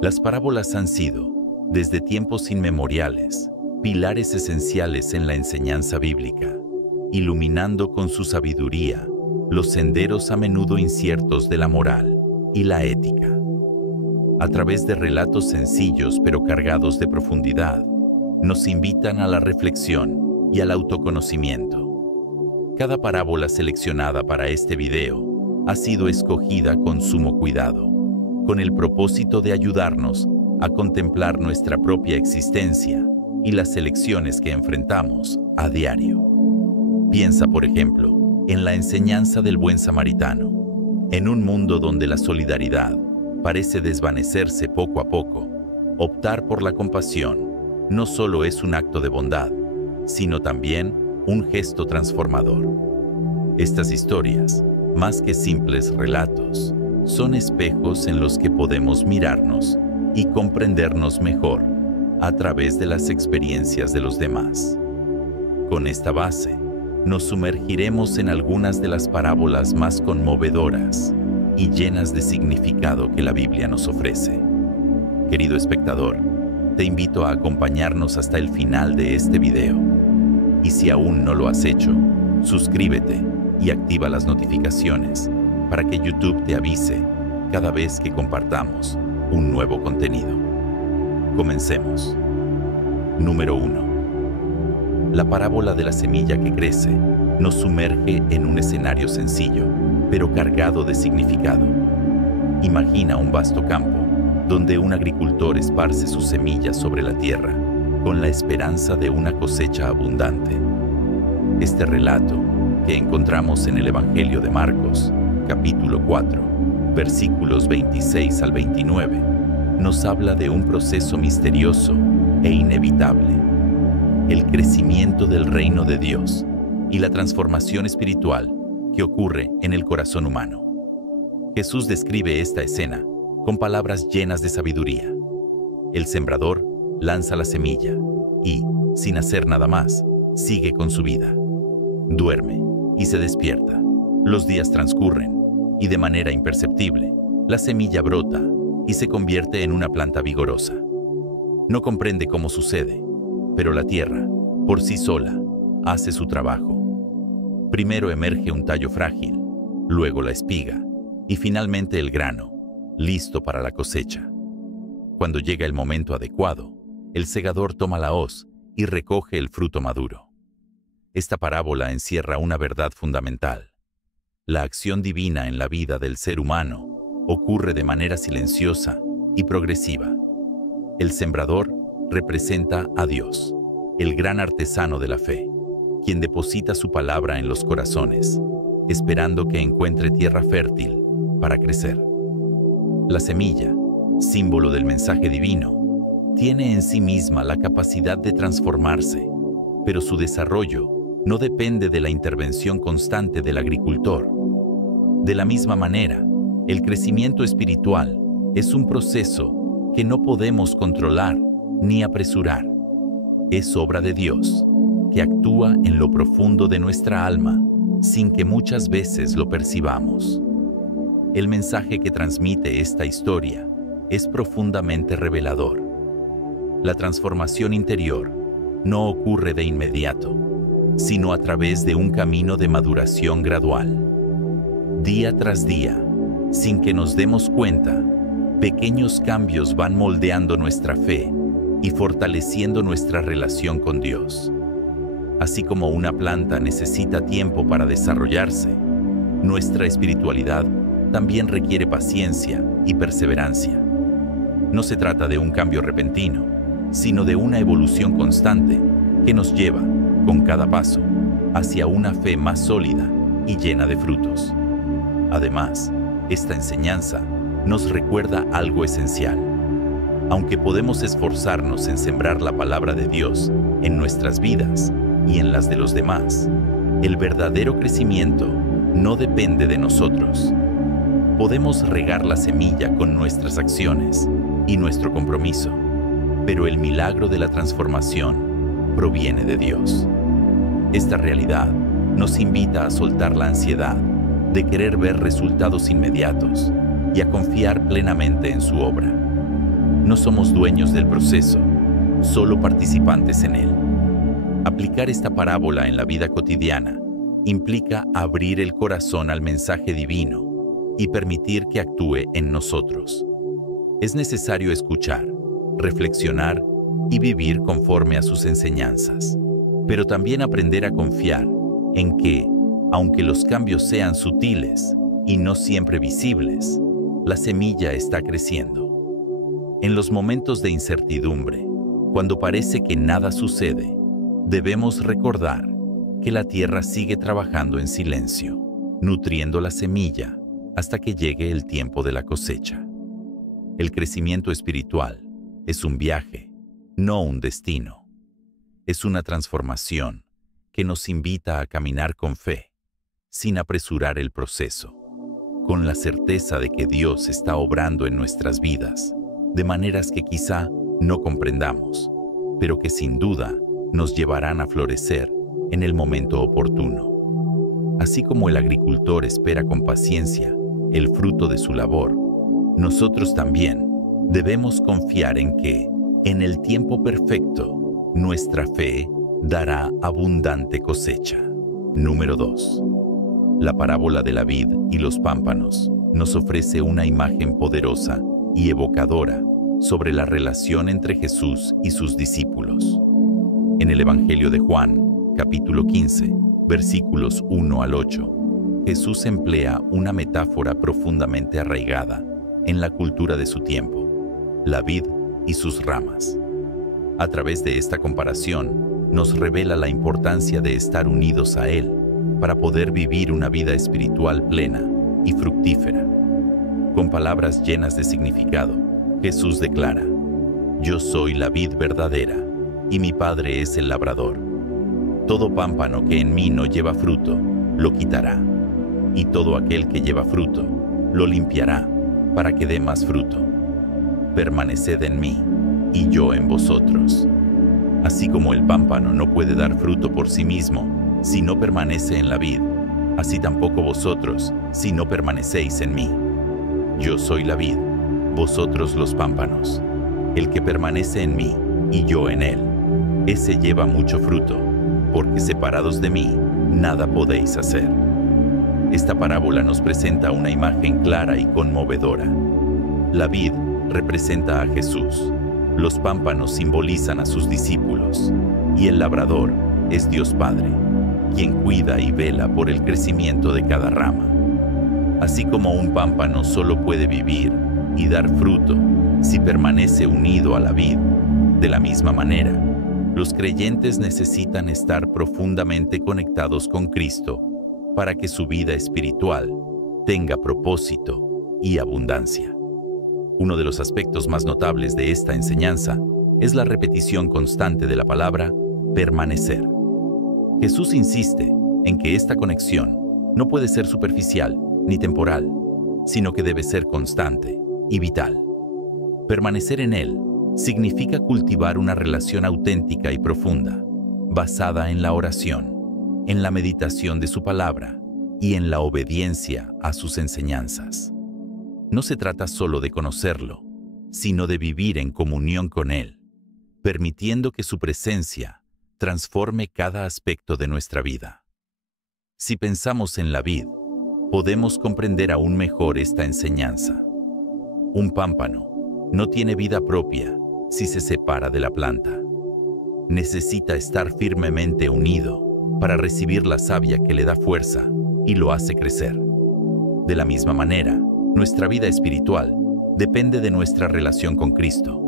Las parábolas han sido, desde tiempos inmemoriales, pilares esenciales en la enseñanza bíblica, iluminando con su sabiduría los senderos a menudo inciertos de la moral y la ética. A través de relatos sencillos pero cargados de profundidad, nos invitan a la reflexión y al autoconocimiento. Cada parábola seleccionada para este video ha sido escogida con sumo cuidado, con el propósito de ayudarnos a contemplar nuestra propia existencia y las elecciones que enfrentamos a diario. Piensa, por ejemplo, en la enseñanza del buen samaritano. En un mundo donde la solidaridad parece desvanecerse poco a poco, optar por la compasión no solo es un acto de bondad, sino también un gesto transformador. Estas historias, más que simples relatos, son espejos en los que podemos mirarnos y comprendernos mejor a través de las experiencias de los demás. Con esta base, nos sumergiremos en algunas de las parábolas más conmovedoras y llenas de significado que la Biblia nos ofrece. Querido espectador, te invito a acompañarnos hasta el final de este video. Y si aún no lo has hecho, suscríbete y activa las notificaciones para que YouTube te avise cada vez que compartamos un nuevo contenido. Comencemos. Número 1. La parábola de la semilla que crece nos sumerge en un escenario sencillo, pero cargado de significado. Imagina un vasto campo donde un agricultor esparce sus semillas sobre la tierra con la esperanza de una cosecha abundante. Este relato, que encontramos en el Evangelio de Marcos, capítulo 4, versículos 26 al 29, nos habla de un proceso misterioso e inevitable: el crecimiento del reino de Dios y la transformación espiritual que ocurre en el corazón humano. Jesús describe esta escena con palabras llenas de sabiduría. El sembrador lanza la semilla y, sin hacer nada más, sigue con su vida. Duerme y se despierta. Los días transcurren y, de manera imperceptible, la semilla brota y se convierte en una planta vigorosa. No comprende cómo sucede, pero la tierra, por sí sola, hace su trabajo. Primero emerge un tallo frágil, luego la espiga y finalmente el grano, listo para la cosecha. Cuando llega el momento adecuado, el segador toma la hoz y recoge el fruto maduro. Esta parábola encierra una verdad fundamental. La acción divina en la vida del ser humano ocurre de manera silenciosa y progresiva. El sembrador representa a Dios, el gran artesano de la fe, quien deposita su palabra en los corazones, esperando que encuentre tierra fértil para crecer. La semilla, símbolo del mensaje divino, tiene en sí misma la capacidad de transformarse, pero su desarrollo no depende de la intervención constante del agricultor. De la misma manera, el crecimiento espiritual es un proceso que no podemos controlar ni apresurar. Es obra de Dios, que actúa en lo profundo de nuestra alma sin que muchas veces lo percibamos. El mensaje que transmite esta historia es profundamente revelador. La transformación interior no ocurre de inmediato, sino a través de un camino de maduración gradual. Día tras día, sin que nos demos cuenta, pequeños cambios van moldeando nuestra fe y fortaleciendo nuestra relación con Dios. Así como una planta necesita tiempo para desarrollarse, nuestra espiritualidad también requiere paciencia y perseverancia. No se trata de un cambio repentino, sino de una evolución constante que nos lleva, con cada paso, hacia una fe más sólida y llena de frutos. Además, esta enseñanza nos recuerda algo esencial. Aunque podemos esforzarnos en sembrar la palabra de Dios en nuestras vidas y en las de los demás, el verdadero crecimiento no depende de nosotros. Podemos regar la semilla con nuestras acciones y nuestro compromiso, pero el milagro de la transformación proviene de Dios. Esta realidad nos invita a soltar la ansiedad de querer ver resultados inmediatos y a confiar plenamente en su obra. No somos dueños del proceso, solo participantes en él. Aplicar esta parábola en la vida cotidiana implica abrir el corazón al mensaje divino y permitir que actúe en nosotros. Es necesario escuchar, reflexionar y vivir conforme a sus enseñanzas, pero también aprender a confiar en que, aunque los cambios sean sutiles y no siempre visibles, la semilla está creciendo. En los momentos de incertidumbre, cuando parece que nada sucede, debemos recordar que la tierra sigue trabajando en silencio, nutriendo la semilla hasta que llegue el tiempo de la cosecha. El crecimiento espiritual es un viaje, no un destino. Es una transformación que nos invita a caminar con fe, sin apresurar el proceso, con la certeza de que Dios está obrando en nuestras vidas, de maneras que quizá no comprendamos, pero que sin duda nos llevarán a florecer en el momento oportuno. Así como el agricultor espera con paciencia el fruto de su labor, nosotros también debemos confiar en que, en el tiempo perfecto, nuestra fe dará abundante cosecha. Número 2. La parábola de la vid y los pámpanos nos ofrece una imagen poderosa y evocadora sobre la relación entre Jesús y sus discípulos. En el Evangelio de Juan, capítulo 15, versículos 1 al 8, Jesús emplea una metáfora profundamente arraigada en la cultura de su tiempo: la vid y sus ramas. A través de esta comparación, nos revela la importancia de estar unidos a Él para poder vivir una vida espiritual plena y fructífera. Con palabras llenas de significado, Jesús declara: «Yo soy la vid verdadera, y mi Padre es el labrador. Todo pámpano que en mí no lleva fruto, lo quitará, y todo aquel que lleva fruto, lo limpiará, para que dé más fruto. Permaneced en mí, y yo en vosotros. Así como el pámpano no puede dar fruto por sí mismo si no permanece en la vid, así tampoco vosotros si no permanecéis en mí. Yo soy la vid, vosotros los pámpanos. El que permanece en mí y yo en él, ese lleva mucho fruto, porque separados de mí, nada podéis hacer». Esta parábola nos presenta una imagen clara y conmovedora. La vid representa a Jesús, los pámpanos simbolizan a sus discípulos, y el labrador es Dios Padre, quien cuida y vela por el crecimiento de cada rama. Así como un pámpano solo puede vivir y dar fruto si permanece unido a la vid, de la misma manera, los creyentes necesitan estar profundamente conectados con Cristo para que su vida espiritual tenga propósito y abundancia. Uno de los aspectos más notables de esta enseñanza es la repetición constante de la palabra permanecer. Jesús insiste en que esta conexión no puede ser superficial ni temporal, sino que debe ser constante y vital. Permanecer en Él significa cultivar una relación auténtica y profunda, basada en la oración, en la meditación de su palabra y en la obediencia a sus enseñanzas. No se trata solo de conocerlo, sino de vivir en comunión con Él, permitiendo que su presencia transforme cada aspecto de nuestra vida. Si pensamos en la vid, podemos comprender aún mejor esta enseñanza. Un pámpano no tiene vida propia si se separa de la planta. Necesita estar firmemente unido para recibir la savia que le da fuerza y lo hace crecer. De la misma manera, nuestra vida espiritual depende de nuestra relación con Cristo.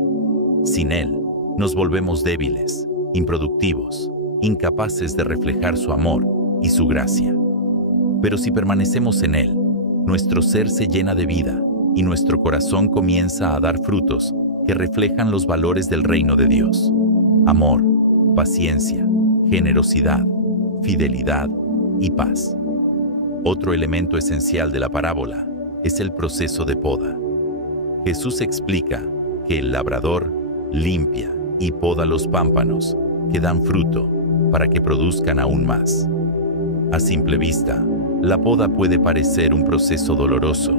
Sin Él, nos volvemos débiles, improductivos, incapaces de reflejar su amor y su gracia. Pero si permanecemos en Él, nuestro ser se llena de vida y nuestro corazón comienza a dar frutos que reflejan los valores del reino de Dios: amor, paciencia, generosidad, fidelidad y paz. Otro elemento esencial de la parábola es el proceso de poda. Jesús explica que el labrador limpia y poda los pámpanos que dan fruto para que produzcan aún más. A simple vista, la poda puede parecer un proceso doloroso,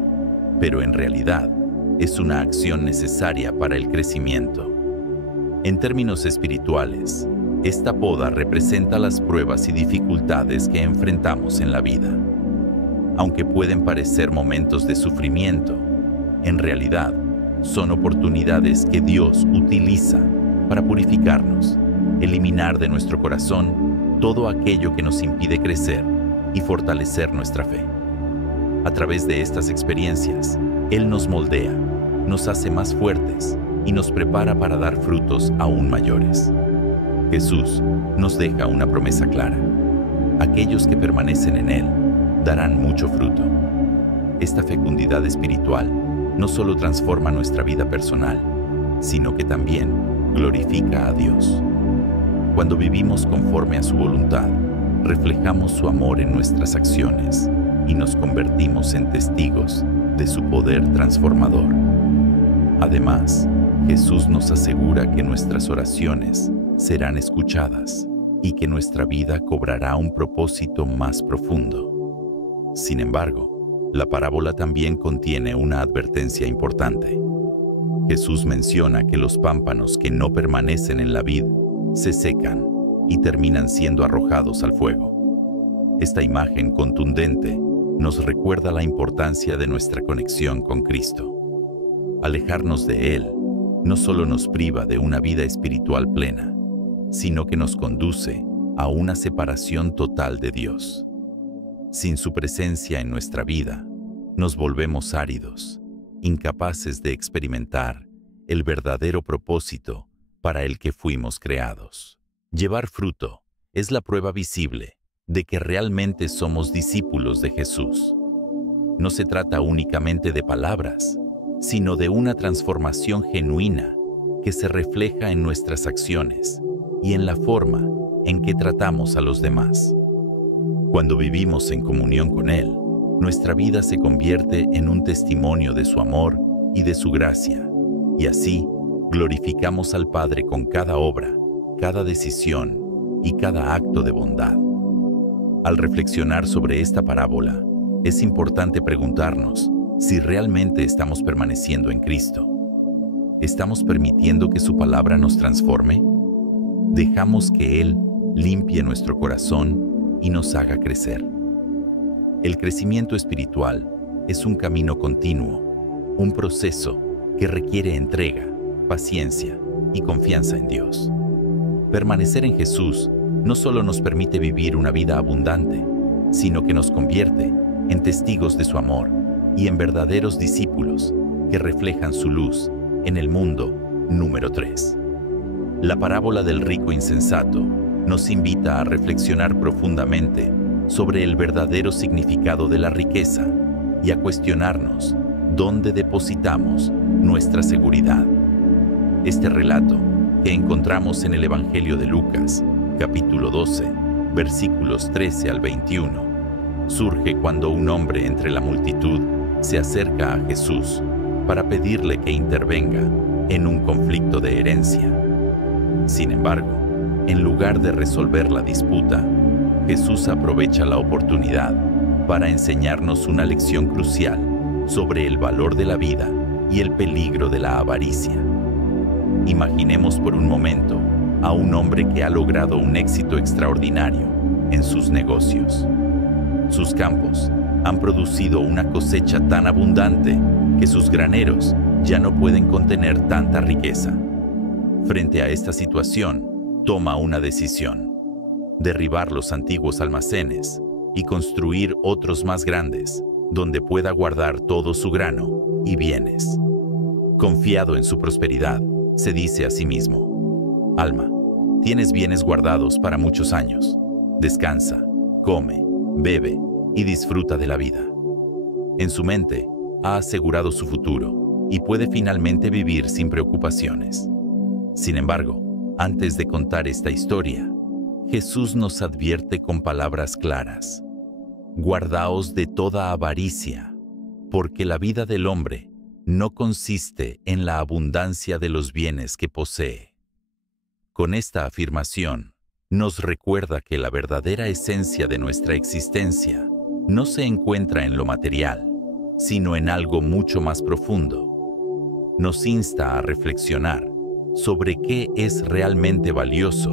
pero en realidad es una acción necesaria para el crecimiento. En términos espirituales, esta poda representa las pruebas y dificultades que enfrentamos en la vida. Aunque pueden parecer momentos de sufrimiento, en realidad son oportunidades que Dios utiliza para purificarnos, eliminar de nuestro corazón todo aquello que nos impide crecer y fortalecer nuestra fe. A través de estas experiencias, Él nos moldea, nos hace más fuertes y nos prepara para dar frutos aún mayores. Jesús nos deja una promesa clara: aquellos que permanecen en Él darán mucho fruto. Esta fecundidad espiritual no solo transforma nuestra vida personal, sino que también glorifica a Dios. Cuando vivimos conforme a su voluntad, reflejamos su amor en nuestras acciones y nos convertimos en testigos de su poder transformador. Además, Jesús nos asegura que nuestras oraciones serán escuchadas y que nuestra vida cobrará un propósito más profundo. Sin embargo, la parábola también contiene una advertencia importante. Jesús menciona que los pámpanos que no permanecen en la vid se secan y terminan siendo arrojados al fuego. Esta imagen contundente nos recuerda la importancia de nuestra conexión con Cristo. Alejarnos de Él no solo nos priva de una vida espiritual plena, sino que nos conduce a una separación total de Dios. Sin su presencia en nuestra vida, nos volvemos áridos, incapaces de experimentar el verdadero propósito para el que fuimos creados. Llevar fruto es la prueba visible de que realmente somos discípulos de Jesús. No se trata únicamente de palabras, sino de una transformación genuina que se refleja en nuestras acciones y en la forma en que tratamos a los demás. Cuando vivimos en comunión con Él, nuestra vida se convierte en un testimonio de su amor y de su gracia, y así glorificamos al Padre con cada obra, cada decisión y cada acto de bondad. Al reflexionar sobre esta parábola, es importante preguntarnos si realmente estamos permaneciendo en Cristo. ¿Estamos permitiendo que su palabra nos transforme? ¿Dejamos que Él limpie nuestro corazón y nos haga crecer? El crecimiento espiritual es un camino continuo, un proceso que requiere entrega, paciencia y confianza en Dios. Permanecer en Jesús no solo nos permite vivir una vida abundante, sino que nos convierte en testigos de su amor y en verdaderos discípulos que reflejan su luz en el mundo. Número 3. La parábola del rico insensato nos invita a reflexionar profundamente sobre el verdadero significado de la riqueza y a cuestionarnos dónde depositamos nuestra seguridad. Este relato, que encontramos en el Evangelio de Lucas, capítulo 12, versículos 13 al 21, surge cuando un hombre entre la multitud se acerca a Jesús para pedirle que intervenga en un conflicto de herencia. Sin embargo, en lugar de resolver la disputa, Jesús aprovecha la oportunidad para enseñarnos una lección crucial sobre el valor de la vida y el peligro de la avaricia. Imaginemos por un momento a un hombre que ha logrado un éxito extraordinario en sus negocios. Sus campos han producido una cosecha tan abundante que sus graneros ya no pueden contener tanta riqueza. Frente a esta situación, toma una decisión: derribar los antiguos almacenes y construir otros más grandes, donde pueda guardar todo su grano y bienes. Confiado en su prosperidad, se dice a sí mismo: alma, tienes bienes guardados para muchos años. Descansa, come, bebe y disfruta de la vida. En su mente, ha asegurado su futuro y puede finalmente vivir sin preocupaciones. Sin embargo, antes de contar esta historia, Jesús nos advierte con palabras claras: guardaos de toda avaricia, porque la vida del hombre no consiste en la abundancia de los bienes que posee. Con esta afirmación, nos recuerda que la verdadera esencia de nuestra existencia no se encuentra en lo material, sino en algo mucho más profundo: nos insta a reflexionar sobre qué es realmente valioso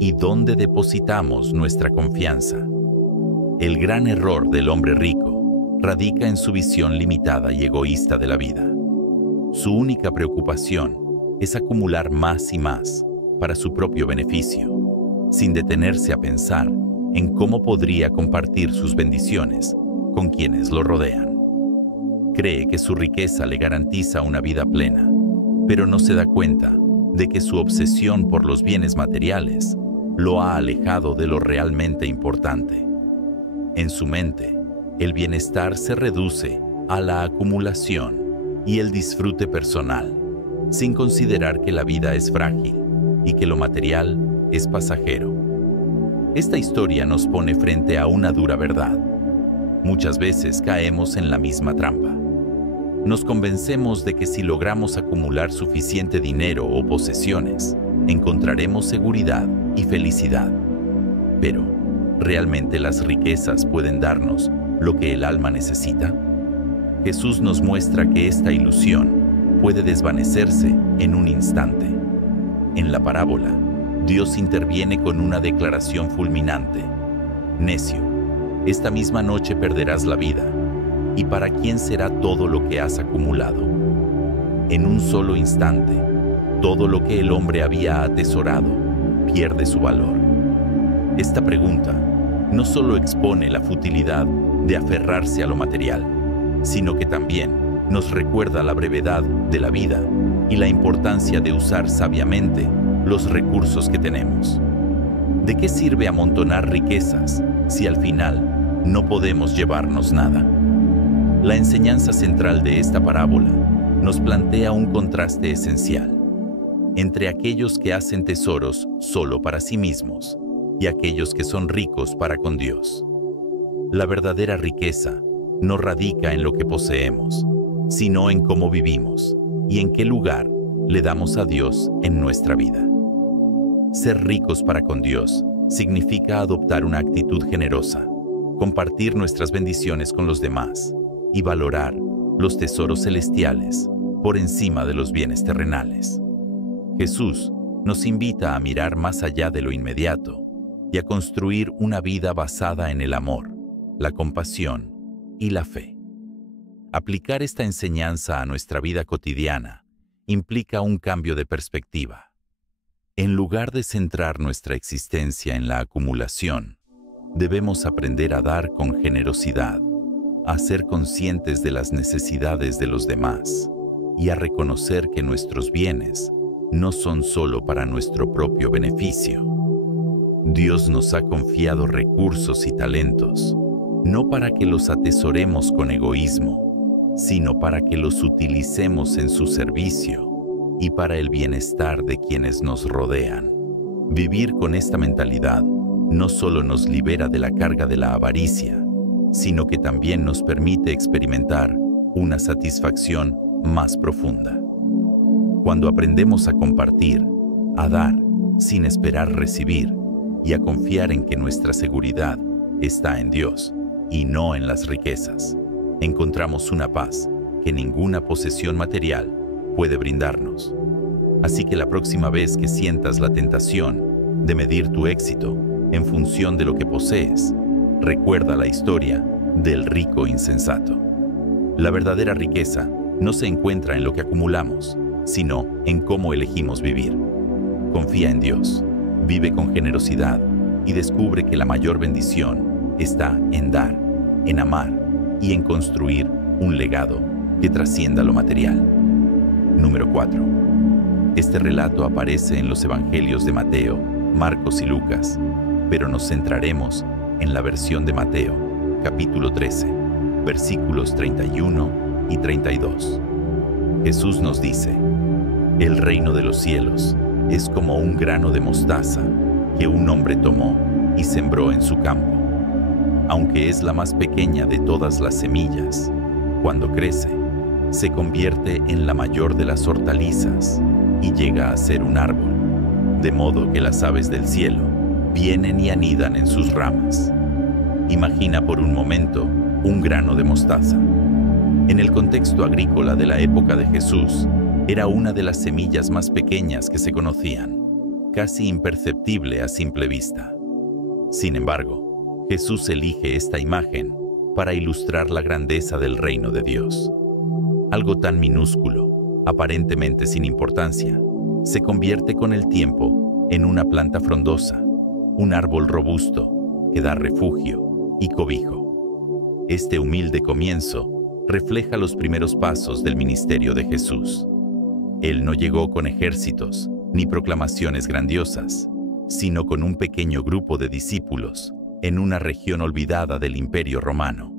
y dónde depositamos nuestra confianza. El gran error del hombre rico radica en su visión limitada y egoísta de la vida. Su única preocupación es acumular más y más para su propio beneficio, sin detenerse a pensar en cómo podría compartir sus bendiciones con quienes lo rodean. Cree que su riqueza le garantiza una vida plena, pero no se da cuenta de que su obsesión por los bienes materiales lo ha alejado de lo realmente importante. En su mente, el bienestar se reduce a la acumulación y el disfrute personal, sin considerar que la vida es frágil y que lo material es pasajero. Esta historia nos pone frente a una dura verdad. Muchas veces caemos en la misma trampa. Nos convencemos de que si logramos acumular suficiente dinero o posesiones, encontraremos seguridad y felicidad. Pero, ¿realmente las riquezas pueden darnos lo que el alma necesita? Jesús nos muestra que esta ilusión puede desvanecerse en un instante. En la parábola, Dios interviene con una declaración fulminante. Necio, esta misma noche perderás la vida. ¿Y para quién será todo lo que has acumulado? En un solo instante, todo lo que el hombre había atesorado pierde su valor. Esta pregunta no solo expone la futilidad de aferrarse a lo material, sino que también nos recuerda la brevedad de la vida y la importancia de usar sabiamente los recursos que tenemos. ¿De qué sirve amontonar riquezas si al final no podemos llevarnos nada? La enseñanza central de esta parábola nos plantea un contraste esencial entre aquellos que hacen tesoros solo para sí mismos y aquellos que son ricos para con Dios. La verdadera riqueza no radica en lo que poseemos, sino en cómo vivimos y en qué lugar le damos a Dios en nuestra vida. Ser ricos para con Dios significa adoptar una actitud generosa, compartir nuestras bendiciones con los demás y valorar los tesoros celestiales por encima de los bienes terrenales. Jesús nos invita a mirar más allá de lo inmediato y a construir una vida basada en el amor, la compasión y la fe. Aplicar esta enseñanza a nuestra vida cotidiana implica un cambio de perspectiva. En lugar de centrar nuestra existencia en la acumulación, debemos aprender a dar con generosidad, a ser conscientes de las necesidades de los demás y a reconocer que nuestros bienes no son solo para nuestro propio beneficio. Dios nos ha confiado recursos y talentos, no para que los atesoremos con egoísmo, sino para que los utilicemos en su servicio y para el bienestar de quienes nos rodean. Vivir con esta mentalidad no solo nos libera de la carga de la avaricia, sino que también nos permite experimentar una satisfacción más profunda. Cuando aprendemos a compartir, a dar sin esperar recibir y a confiar en que nuestra seguridad está en Dios y no en las riquezas, encontramos una paz que ninguna posesión material puede brindarnos. Así que la próxima vez que sientas la tentación de medir tu éxito en función de lo que posees, recuerda la historia del rico insensato. La verdadera riqueza no se encuentra en lo que acumulamos, sino en cómo elegimos vivir. Confía en Dios, vive con generosidad y descubre que la mayor bendición está en dar, en amar y en construir un legado que trascienda lo material. Número 4. Este relato aparece en los evangelios de Mateo, Marcos y Lucas, pero nos centraremos en la versión de Mateo, capítulo 13, versículos 31 y 32. Jesús nos dice: el reino de los cielos es como un grano de mostaza que un hombre tomó y sembró en su campo. Aunque es la más pequeña de todas las semillas, cuando crece, se convierte en la mayor de las hortalizas y llega a ser un árbol, de modo que las aves del cielo vienen y anidan en sus ramas. Imagina por un momento un grano de mostaza. En el contexto agrícola de la época de Jesús, Era una de las semillas más pequeñas que se conocían, casi imperceptible a simple vista. Sin embargo, Jesús elige esta imagen para ilustrar la grandeza del reino de Dios. Algo tan minúsculo, aparentemente sin importancia, se convierte con el tiempo en una planta frondosa, un árbol robusto que da refugio y cobijo. Este humilde comienzo refleja los primeros pasos del ministerio de Jesús. Él no llegó con ejércitos ni proclamaciones grandiosas, sino con un pequeño grupo de discípulos en una región olvidada del Imperio Romano.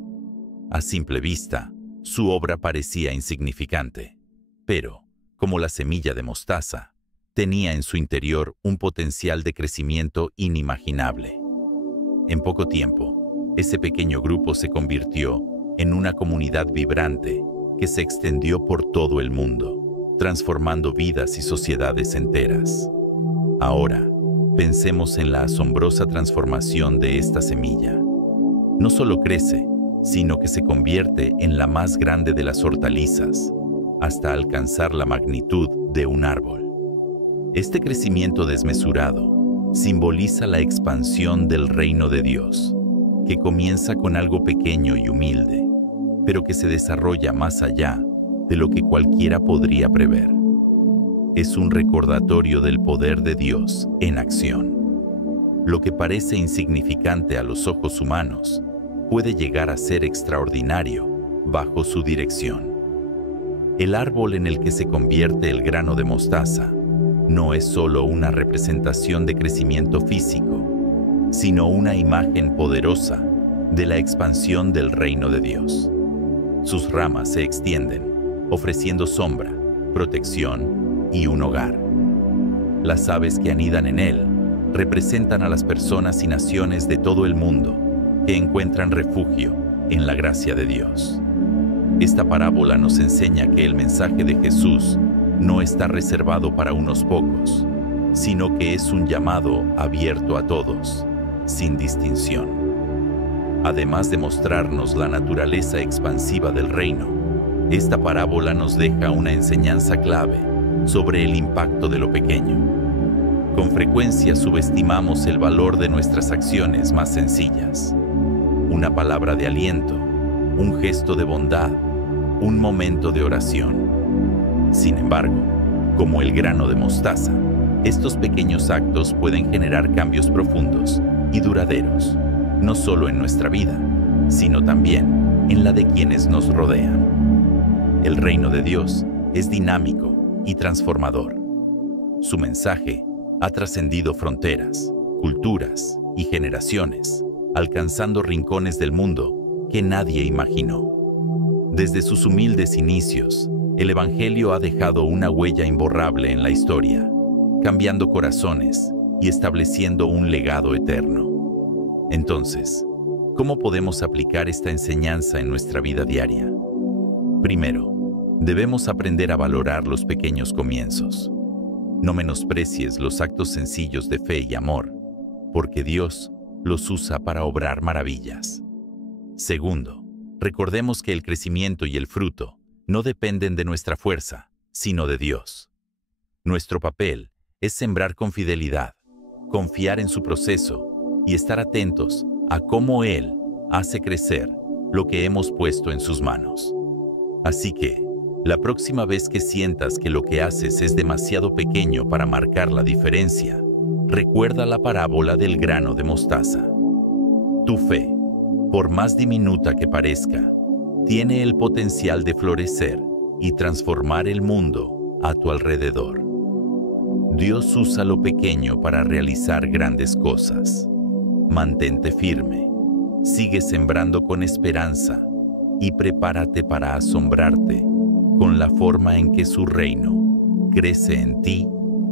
A simple vista, su obra parecía insignificante, pero, como la semilla de mostaza, tenía en su interior un potencial de crecimiento inimaginable. En poco tiempo, ese pequeño grupo se convirtió en una comunidad vibrante que se extendió por todo el mundo, transformando vidas y sociedades enteras. Ahora, pensemos en la asombrosa transformación de esta semilla. No solo crece, sino que se convierte en la más grande de las hortalizas, hasta alcanzar la magnitud de un árbol. Este crecimiento desmesurado simboliza la expansión del reino de Dios, que comienza con algo pequeño y humilde, pero que se desarrolla más allá de lo que cualquiera podría prever. Es un recordatorio del poder de Dios en acción. Lo que parece insignificante a los ojos humanos puede llegar a ser extraordinario bajo su dirección. El árbol en el que se convierte el grano de mostaza no es solo una representación de crecimiento físico, sino una imagen poderosa de la expansión del reino de Dios. Sus ramas se extienden, ofreciendo sombra, protección y un hogar. Las aves que anidan en él representan a las personas y naciones de todo el mundo que encuentran refugio en la gracia de Dios. Esta parábola nos enseña que el mensaje de Jesús no está reservado para unos pocos, sino que es un llamado abierto a todos, sin distinción. Además de mostrarnos la naturaleza expansiva del reino, esta parábola nos deja una enseñanza clave sobre el impacto de lo pequeño. Con frecuencia subestimamos el valor de nuestras acciones más sencillas. Una palabra de aliento, un gesto de bondad, un momento de oración. Sin embargo, como el grano de mostaza, estos pequeños actos pueden generar cambios profundos y duraderos, no solo en nuestra vida, sino también en la de quienes nos rodean. El reino de Dios es dinámico y transformador. Su mensaje ha trascendido fronteras, culturas y generaciones, alcanzando rincones del mundo que nadie imaginó. Desde sus humildes inicios, el Evangelio ha dejado una huella imborrable en la historia, cambiando corazones y estableciendo un legado eterno. Entonces, ¿cómo podemos aplicar esta enseñanza en nuestra vida diaria? Primero, debemos aprender a valorar los pequeños comienzos. No menosprecies los actos sencillos de fe y amor, porque Dios los usa para obrar maravillas. Segundo, recordemos que el crecimiento y el fruto no dependen de nuestra fuerza, sino de Dios. Nuestro papel es sembrar con fidelidad, confiar en su proceso y estar atentos a cómo Él hace crecer lo que hemos puesto en sus manos. Así que, la próxima vez que sientas que lo que haces es demasiado pequeño para marcar la diferencia, recuerda la parábola del grano de mostaza. Tu fe, por más diminuta que parezca, tiene el potencial de florecer y transformar el mundo a tu alrededor. Dios usa lo pequeño para realizar grandes cosas. Mantente firme, sigue sembrando con esperanza y prepárate para asombrarte con la forma en que su reino crece en ti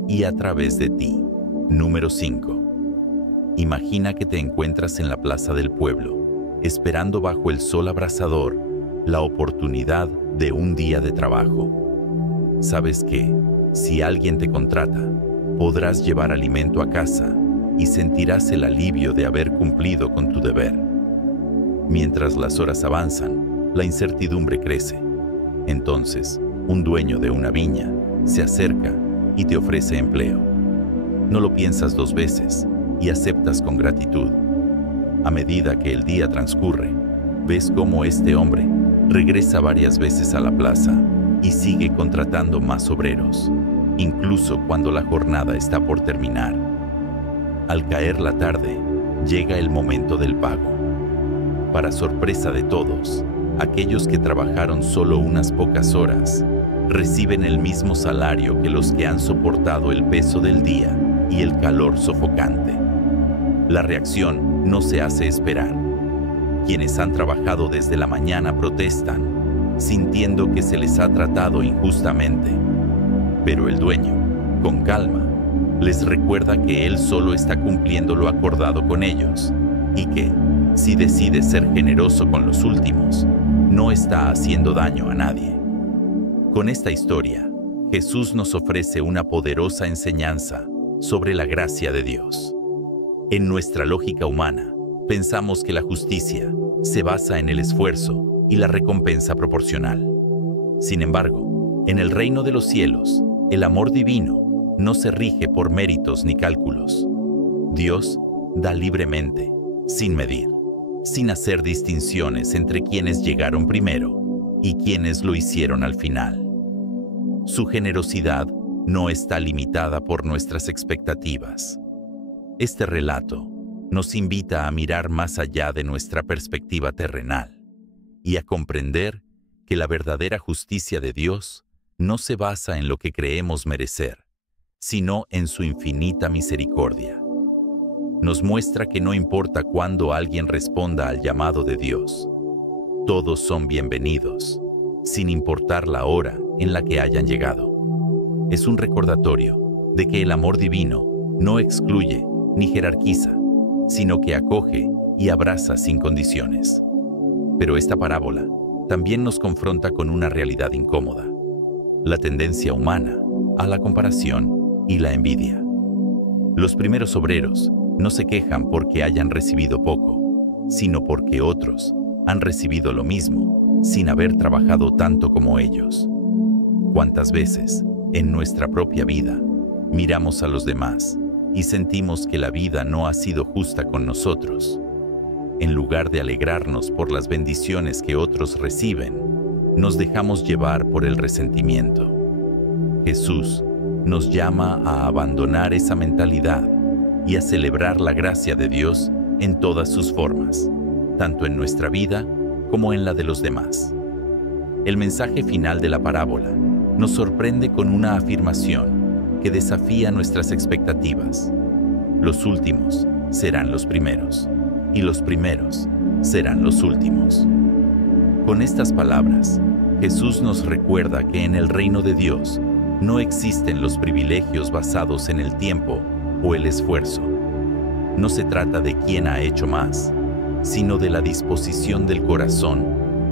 y a través de ti. Número 5. Imagina que te encuentras en la plaza del pueblo, esperando bajo el sol abrasador la oportunidad de un día de trabajo. Sabes que, si alguien te contrata, podrás llevar alimento a casa y sentirás el alivio de haber cumplido con tu deber. Mientras las horas avanzan, la incertidumbre crece. Entonces, un dueño de una viña se acerca y te ofrece empleo. No lo piensas dos veces y aceptas con gratitud. A medida que el día transcurre, ves cómo este hombre regresa varias veces a la plaza y sigue contratando más obreros, incluso cuando la jornada está por terminar. Al caer la tarde, llega el momento del pago. Para sorpresa de todos, aquellos que trabajaron solo unas pocas horas reciben el mismo salario que los que han soportado el peso del día y el calor sofocante. La reacción no se hace esperar. Quienes han trabajado desde la mañana protestan, sintiendo que se les ha tratado injustamente. Pero el dueño, con calma, les recuerda que él solo está cumpliendo lo acordado con ellos y que, si decide ser generoso con los últimos, no está haciendo daño a nadie. Con esta historia, Jesús nos ofrece una poderosa enseñanza sobre la gracia de Dios. En nuestra lógica humana, pensamos que la justicia se basa en el esfuerzo y la recompensa proporcional. Sin embargo, en el reino de los cielos, el amor divino no se rige por méritos ni cálculos. Dios da libremente, sin medir, sin hacer distinciones entre quienes llegaron primero y quienes lo hicieron al final. Su generosidad no está limitada por nuestras expectativas. Este relato nos invita a mirar más allá de nuestra perspectiva terrenal y a comprender que la verdadera justicia de Dios no se basa en lo que creemos merecer, sino en su infinita misericordia. Nos muestra que no importa cuándo alguien responda al llamado de Dios, todos son bienvenidos, sin importar la hora en la que hayan llegado. Es un recordatorio de que el amor divino no excluye ni jerarquiza, sino que acoge y abraza sin condiciones. Pero esta parábola también nos confronta con una realidad incómoda: la tendencia humana a la comparación y la envidia. Los primeros obreros no se quejan porque hayan recibido poco, sino porque otros han recibido lo mismo sin haber trabajado tanto como ellos. ¿Cuántas veces en nuestra propia vida miramos a los demás y sentimos que la vida no ha sido justa con nosotros? En lugar de alegrarnos por las bendiciones que otros reciben, nos dejamos llevar por el resentimiento. Jesús nos llama a abandonar esa mentalidad y a celebrar la gracia de Dios en todas sus formas, tanto en nuestra vida como en la de los demás. El mensaje final de la parábola nos sorprende con una afirmación que desafía nuestras expectativas. Los últimos serán los primeros, y los primeros serán los últimos. Con estas palabras, Jesús nos recuerda que en el reino de Dios no existen los privilegios basados en el tiempo o el esfuerzo. No se trata de quién ha hecho más, sino de la disposición del corazón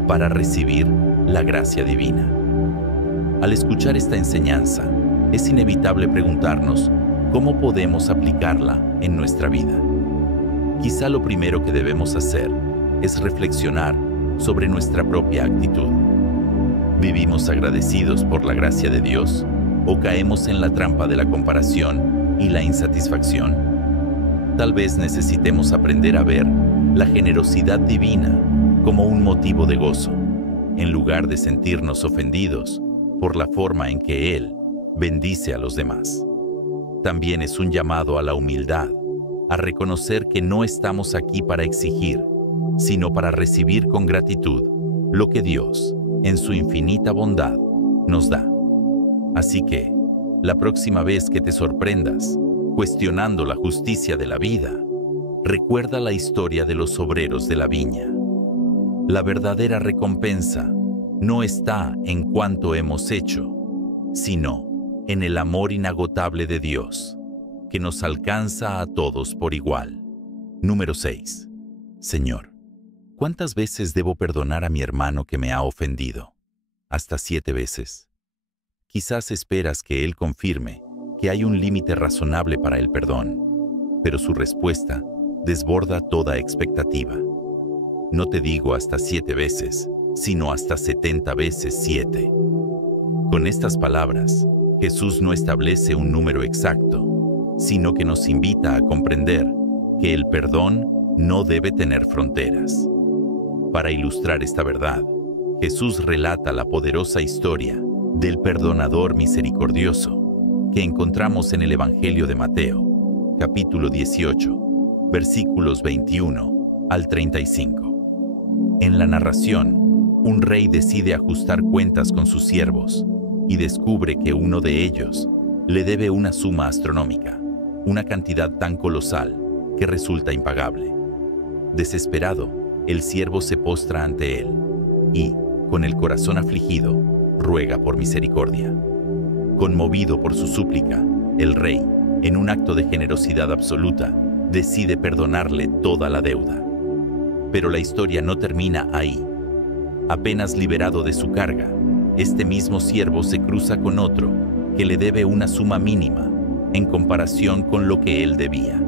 para recibir la gracia divina. Al escuchar esta enseñanza, es inevitable preguntarnos cómo podemos aplicarla en nuestra vida. Quizá lo primero que debemos hacer es reflexionar sobre nuestra propia actitud. ¿Vivimos agradecidos por la gracia de Dios o caemos en la trampa de la comparación y la insatisfacción? Tal vez necesitemos aprender a ver la generosidad divina como un motivo de gozo, en lugar de sentirnos ofendidos por la forma en que Él bendice a los demás. También es un llamado a la humildad, a reconocer que no estamos aquí para exigir, sino para recibir con gratitud lo que Dios, en su infinita bondad, nos da. Así que, la próxima vez que te sorprendas cuestionando la justicia de la vida, recuerda la historia de los obreros de la viña. La verdadera recompensa no está en cuánto hemos hecho, sino en el amor inagotable de Dios, que nos alcanza a todos por igual. Número 6. Señor, ¿cuántas veces debo perdonar a mi hermano que me ha ofendido? ¿Hasta 7 veces? Quizás esperas que Él confirme que hay un límite razonable para el perdón, pero su respuesta desborda toda expectativa. No te digo hasta 7 veces, sino hasta 70 veces 7. Con estas palabras, Jesús no establece un número exacto, sino que nos invita a comprender que el perdón no debe tener fronteras. Para ilustrar esta verdad, Jesús relata la poderosa historia del perdonador misericordioso que encontramos en el Evangelio de Mateo, capítulo 18, versículos 21 al 35. En la narración, un rey decide ajustar cuentas con sus siervos y descubre que uno de ellos le debe una suma astronómica, una cantidad tan colosal que resulta impagable. Desesperado, el siervo se postra ante él y, con el corazón afligido, ruega por misericordia. Conmovido por su súplica, el rey, en un acto de generosidad absoluta, decide perdonarle toda la deuda. Pero la historia no termina ahí. Apenas liberado de su carga, este mismo siervo se cruza con otro que le debe una suma mínima en comparación con lo que él debía.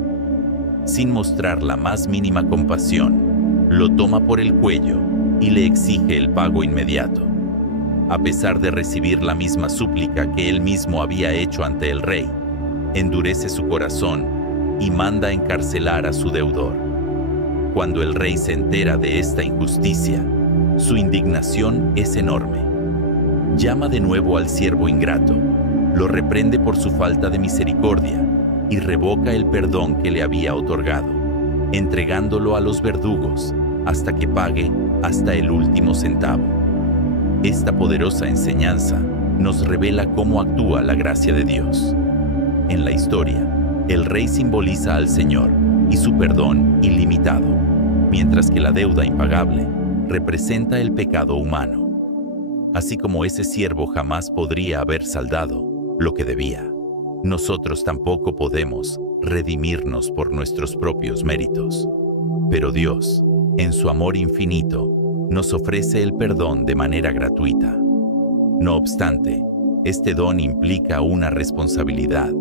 Sin mostrar la más mínima compasión, lo toma por el cuello y le exige el pago inmediato. A pesar de recibir la misma súplica que él mismo había hecho ante el rey, endurece su corazón y manda encarcelar a su deudor. Cuando el rey se entera de esta injusticia, su indignación es enorme. Llama de nuevo al siervo ingrato, lo reprende por su falta de misericordia y revoca el perdón que le había otorgado, entregándolo a los verdugos hasta que pague hasta el último centavo. Esta poderosa enseñanza nos revela cómo actúa la gracia de Dios. En la historia, el rey simboliza al Señor y su perdón ilimitado, mientras que la deuda impagable representa el pecado humano. Así como ese siervo jamás podría haber saldado lo que debía, nosotros tampoco podemos redimirnos por nuestros propios méritos. Pero Dios, en su amor infinito, nos ofrece el perdón de manera gratuita. No obstante, este don implica una responsabilidad.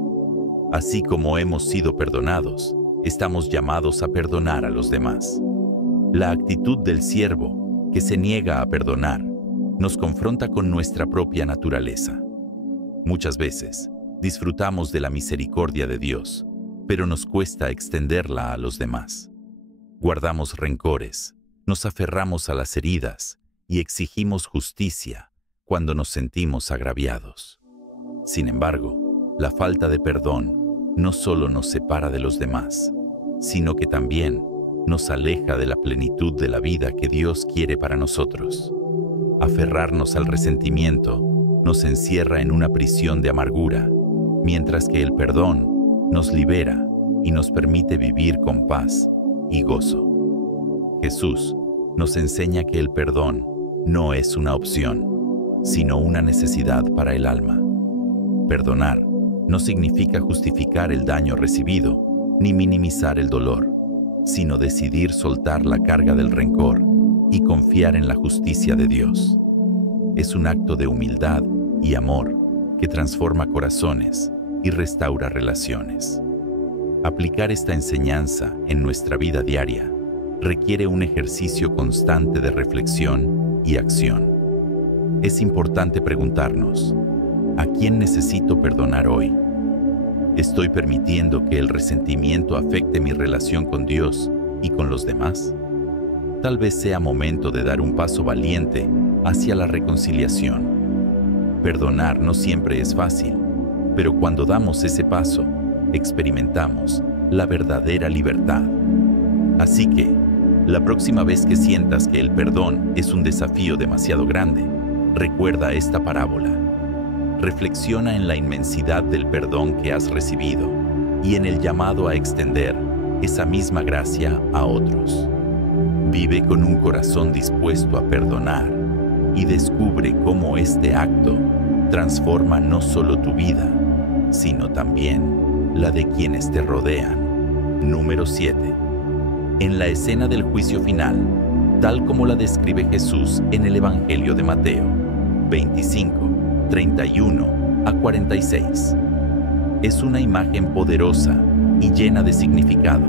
Así como hemos sido perdonados, estamos llamados a perdonar a los demás. La actitud del siervo, que se niega a perdonar, nos confronta con nuestra propia naturaleza. Muchas veces, disfrutamos de la misericordia de Dios, pero nos cuesta extenderla a los demás. Guardamos rencores, nos aferramos a las heridas y exigimos justicia cuando nos sentimos agraviados. Sin embargo, la falta de perdón no solo nos separa de los demás, sino que también nos aleja de la plenitud de la vida que Dios quiere para nosotros. Aferrarnos al resentimiento nos encierra en una prisión de amargura, mientras que el perdón nos libera y nos permite vivir con paz y gozo. Jesús nos enseña que el perdón no es una opción, sino una necesidad para el alma. Perdonar no significa justificar el daño recibido ni minimizar el dolor, sino decidir soltar la carga del rencor y confiar en la justicia de Dios. Es un acto de humildad y amor que transforma corazones y restaura relaciones. Aplicar esta enseñanza en nuestra vida diaria requiere un ejercicio constante de reflexión y acción. Es importante preguntarnos, ¿a quién necesito perdonar hoy? ¿Estoy permitiendo que el resentimiento afecte mi relación con Dios y con los demás? Tal vez sea momento de dar un paso valiente hacia la reconciliación. Perdonar no siempre es fácil, pero cuando damos ese paso, experimentamos la verdadera libertad. Así que, la próxima vez que sientas que el perdón es un desafío demasiado grande, recuerda esta parábola. Reflexiona en la inmensidad del perdón que has recibido y en el llamado a extender esa misma gracia a otros. Vive con un corazón dispuesto a perdonar y descubre cómo este acto transforma no solo tu vida, sino también la de quienes te rodean. Número 7. En la escena del juicio final, tal como la describe Jesús en el Evangelio de Mateo, 25, 31 a 46. Es una imagen poderosa y llena de significado.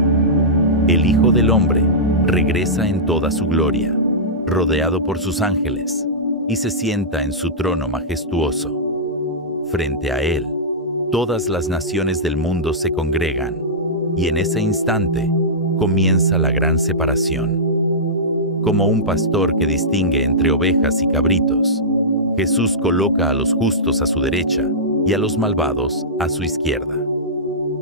El Hijo del Hombre regresa en toda su gloria, rodeado por sus ángeles, y se sienta en su trono majestuoso. Frente a Él, todas las naciones del mundo se congregan, y en ese instante comienza la gran separación. Como un pastor que distingue entre ovejas y cabritos, Jesús coloca a los justos a su derecha y a los malvados a su izquierda.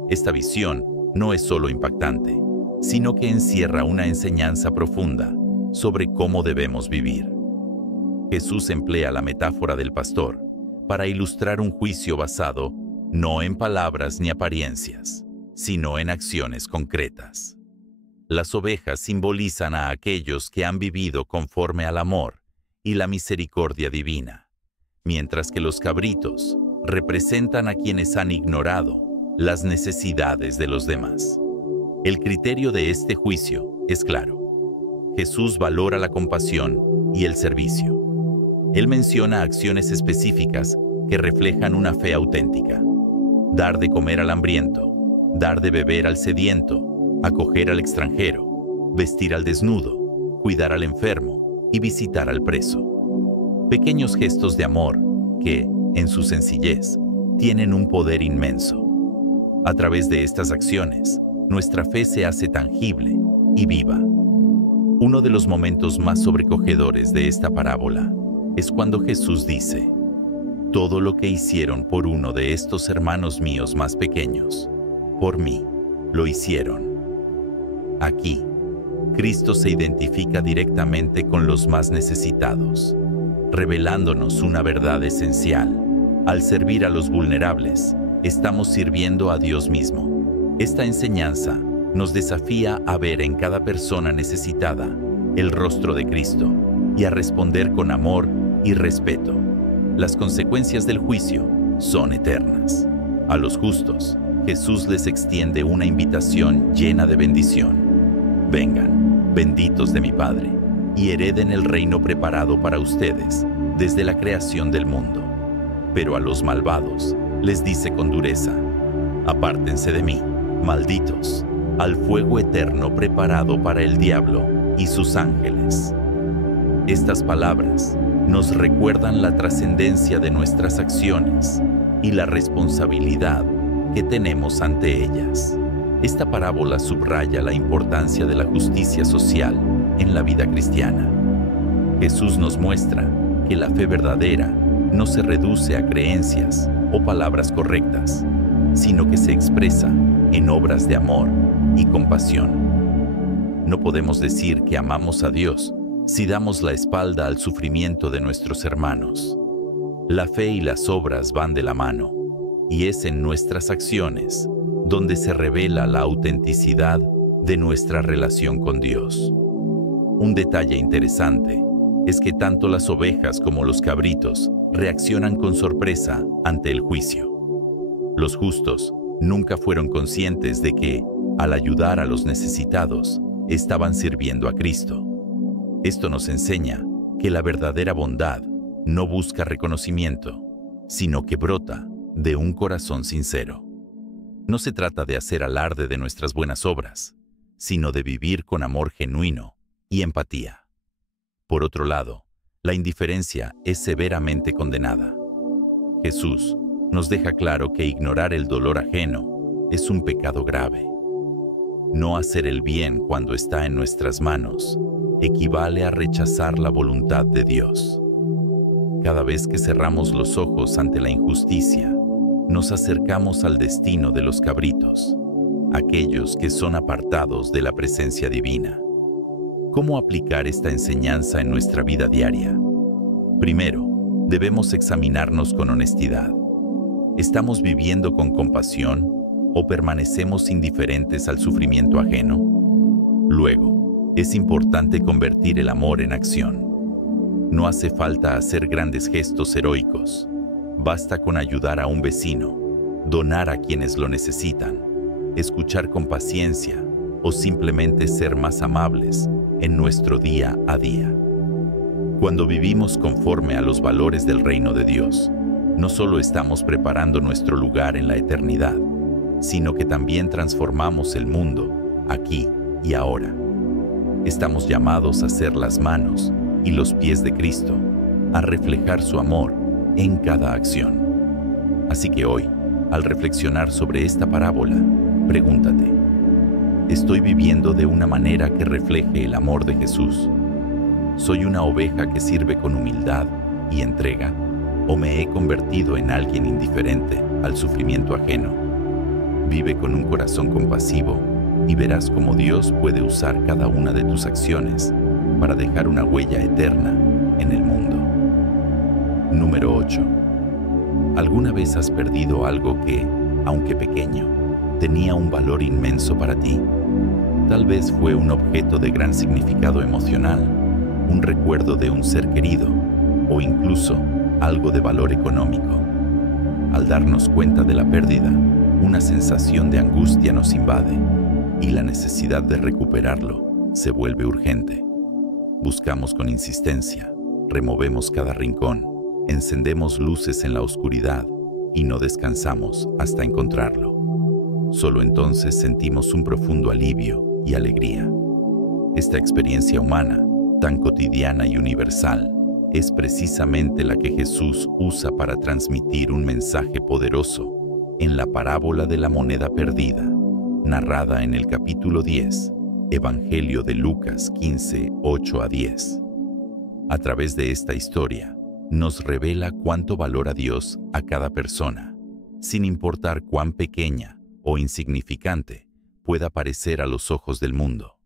Esta visión no es solo impactante, sino que encierra una enseñanza profunda sobre cómo debemos vivir. Jesús emplea la metáfora del pastor para ilustrar un juicio basado no en palabras ni apariencias, sino en acciones concretas. Las ovejas simbolizan a aquellos que han vivido conforme al amor y la misericordia divina, mientras que los cabritos representan a quienes han ignorado las necesidades de los demás. El criterio de este juicio es claro. Jesús valora la compasión y el servicio. Él menciona acciones específicas que reflejan una fe auténtica. Dar de comer al hambriento, dar de beber al sediento, acoger al extranjero, vestir al desnudo, cuidar al enfermo y visitar al preso. Pequeños gestos de amor que, en su sencillez, tienen un poder inmenso. A través de estas acciones, nuestra fe se hace tangible y viva. Uno de los momentos más sobrecogedores de esta parábola es cuando Jesús dice: «Todo lo que hicieron por uno de estos hermanos míos más pequeños, por mí, lo hicieron». Aquí, Cristo se identifica directamente con los más necesitados, revelándonos una verdad esencial. Al servir a los vulnerables, estamos sirviendo a Dios mismo. Esta enseñanza nos desafía a ver en cada persona necesitada el rostro de Cristo y a responder con amor y respeto. Las consecuencias del juicio son eternas. A los justos, Jesús les extiende una invitación llena de bendición. Vengan, benditos de mi Padre, y hereden el reino preparado para ustedes desde la creación del mundo. Pero a los malvados les dice con dureza: apártense de mí, malditos, al fuego eterno preparado para el diablo y sus ángeles. Estas palabras nos recuerdan la trascendencia de nuestras acciones y la responsabilidad que tenemos ante ellas. Esta parábola subraya la importancia de la justicia social en la vida cristiana. Jesús nos muestra que la fe verdadera no se reduce a creencias o palabras correctas, sino que se expresa en obras de amor y compasión. No podemos decir que amamos a Dios si damos la espalda al sufrimiento de nuestros hermanos. La fe y las obras van de la mano, y es en nuestras acciones donde se revela la autenticidad de nuestra relación con Dios. Un detalle interesante es que tanto las ovejas como los cabritos reaccionan con sorpresa ante el juicio. Los justos nunca fueron conscientes de que, al ayudar a los necesitados, estaban sirviendo a Cristo. Esto nos enseña que la verdadera bondad no busca reconocimiento, sino que brota de un corazón sincero. No se trata de hacer alarde de nuestras buenas obras, sino de vivir con amor genuino y empatía. Por otro lado, la indiferencia es severamente condenada. Jesús nos deja claro que ignorar el dolor ajeno es un pecado grave. No hacer el bien cuando está en nuestras manos equivale a rechazar la voluntad de Dios. Cada vez que cerramos los ojos ante la injusticia, nos acercamos al destino de los cabritos, aquellos que son apartados de la presencia divina. ¿Cómo aplicar esta enseñanza en nuestra vida diaria? Primero, debemos examinarnos con honestidad. ¿Estamos viviendo con compasión o permanecemos indiferentes al sufrimiento ajeno? Luego, es importante convertir el amor en acción. No hace falta hacer grandes gestos heroicos. Basta con ayudar a un vecino, donar a quienes lo necesitan, escuchar con paciencia o simplemente ser más amables en nuestro día a día. Cuando vivimos conforme a los valores del reino de Dios, no solo estamos preparando nuestro lugar en la eternidad, sino que también transformamos el mundo aquí y ahora. Estamos llamados a ser las manos y los pies de Cristo, a reflejar su amor en cada acción. Así que hoy, al reflexionar sobre esta parábola, pregúntate, ¿estoy viviendo de una manera que refleje el amor de Jesús? ¿Soy una oveja que sirve con humildad y entrega? ¿O me he convertido en alguien indiferente al sufrimiento ajeno? Vive con un corazón compasivo y verás cómo Dios puede usar cada una de tus acciones para dejar una huella eterna en el mundo. Número 8. ¿Alguna vez has perdido algo que, aunque pequeño, tenía un valor inmenso para ti? Tal vez fue un objeto de gran significado emocional, un recuerdo de un ser querido o incluso algo de valor económico. Al darnos cuenta de la pérdida, una sensación de angustia nos invade y la necesidad de recuperarlo se vuelve urgente. Buscamos con insistencia, removemos cada rincón, encendemos luces en la oscuridad y no descansamos hasta encontrarlo. Solo entonces sentimos un profundo alivio y alegría. Esta experiencia humana, tan cotidiana y universal, es precisamente la que Jesús usa para transmitir un mensaje poderoso en la parábola de la moneda perdida, narrada en el capítulo 10, Evangelio de Lucas 15, 8 a 10. A través de esta historia, nos revela cuánto valora Dios a cada persona, sin importar cuán pequeña o insignificante pueda parecer a los ojos del mundo.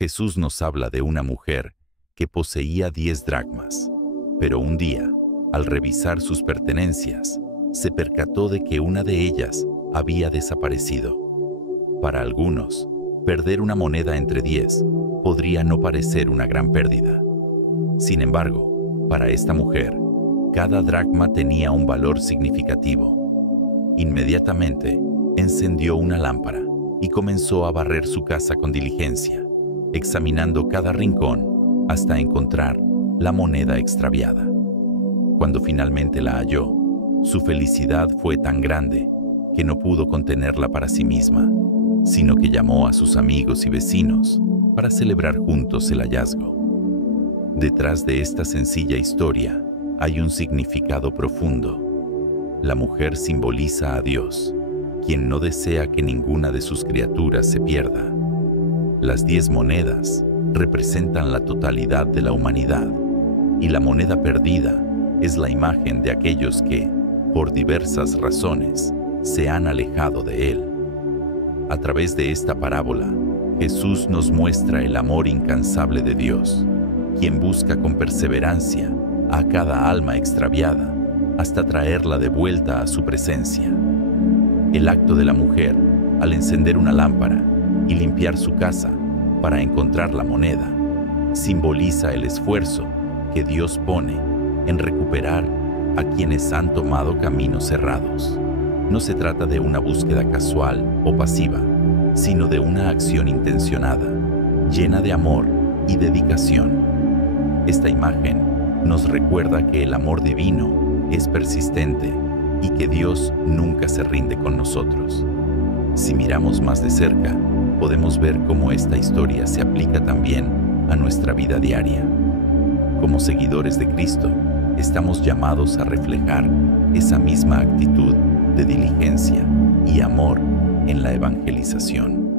Jesús nos habla de una mujer que poseía 10 dracmas, pero un día, al revisar sus pertenencias, se percató de que una de ellas había desaparecido. Para algunos, perder una moneda entre 10 podría no parecer una gran pérdida. Sin embargo, para esta mujer, cada dracma tenía un valor significativo. Inmediatamente, encendió una lámpara y comenzó a barrer su casa con diligencia, examinando cada rincón hasta encontrar la moneda extraviada. Cuando finalmente la halló, su felicidad fue tan grande que no pudo contenerla para sí misma, sino que llamó a sus amigos y vecinos para celebrar juntos el hallazgo. Detrás de esta sencilla historia hay un significado profundo. La mujer simboliza a Dios, quien no desea que ninguna de sus criaturas se pierda. Las 10 monedas representan la totalidad de la humanidad, y la moneda perdida es la imagen de aquellos que, por diversas razones, se han alejado de Él. A través de esta parábola, Jesús nos muestra el amor incansable de Dios, quien busca con perseverancia a cada alma extraviada hasta traerla de vuelta a su presencia. El acto de la mujer, al encender una lámpara y limpiar su casa para encontrar la moneda, simboliza el esfuerzo que Dios pone en recuperar a quienes han tomado caminos errados. No se trata de una búsqueda casual o pasiva, sino de una acción intencionada, llena de amor y dedicación. Esta imagen nos recuerda que el amor divino es persistente y que Dios nunca se rinde con nosotros. Si miramos más de cerca, podemos ver cómo esta historia se aplica también a nuestra vida diaria. Como seguidores de Cristo, estamos llamados a reflejar esa misma actitud de diligencia y amor en la evangelización.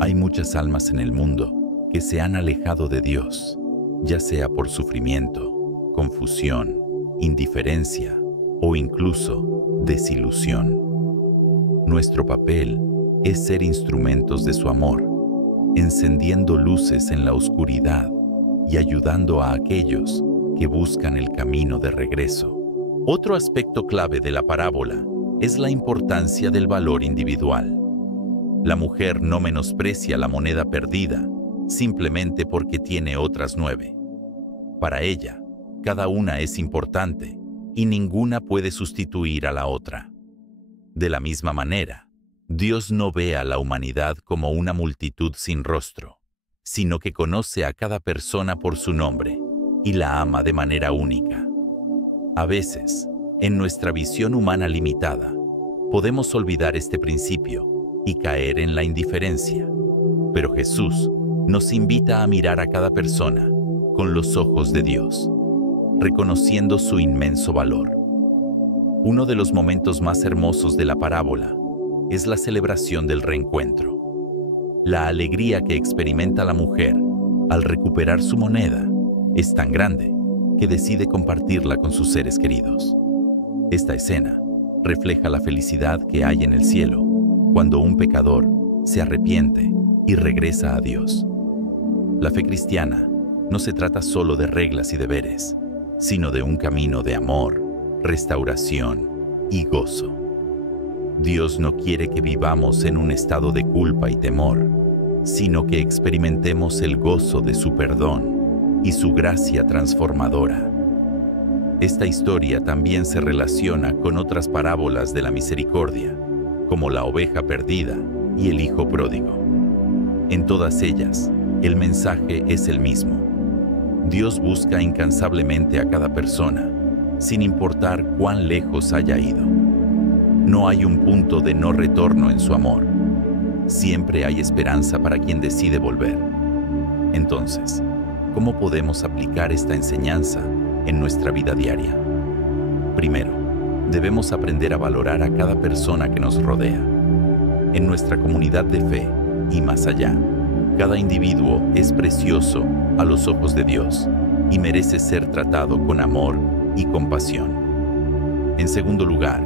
Hay muchas almas en el mundo que se han alejado de Dios, ya sea por sufrimiento, confusión, indiferencia o incluso desilusión. Nuestro papel es ser instrumentos de su amor, encendiendo luces en la oscuridad y ayudando a aquellos que buscan el camino de regreso. Otro aspecto clave de la parábola es la importancia del valor individual. La mujer no menosprecia la moneda perdida simplemente porque tiene otras 9. Para ella, cada una es importante y ninguna puede sustituir a la otra. De la misma manera, Dios no ve a la humanidad como una multitud sin rostro, sino que conoce a cada persona por su nombre y la ama de manera única. A veces, en nuestra visión humana limitada, podemos olvidar este principio y caer en la indiferencia, pero Jesús nos invita a mirar a cada persona con los ojos de Dios, reconociendo su inmenso valor. Uno de los momentos más hermosos de la parábola es la celebración del reencuentro. La alegría que experimenta la mujer al recuperar su moneda es tan grande que decide compartirla con sus seres queridos. Esta escena refleja la felicidad que hay en el cielo cuando un pecador se arrepiente y regresa a Dios. La fe cristiana no se trata solo de reglas y deberes, sino de un camino de amor, restauración y gozo. Dios no quiere que vivamos en un estado de culpa y temor, sino que experimentemos el gozo de su perdón y su gracia transformadora. Esta historia también se relaciona con otras parábolas de la misericordia, como la oveja perdida y el hijo pródigo. En todas ellas, el mensaje es el mismo. Dios busca incansablemente a cada persona, sin importar cuán lejos haya ido. No hay un punto de no retorno en su amor. Siempre hay esperanza para quien decide volver. Entonces, ¿cómo podemos aplicar esta enseñanza en nuestra vida diaria? Primero, debemos aprender a valorar a cada persona que nos rodea. En nuestra comunidad de fe y más allá, cada individuo es precioso a los ojos de Dios y merece ser tratado con amor y compasión. En segundo lugar,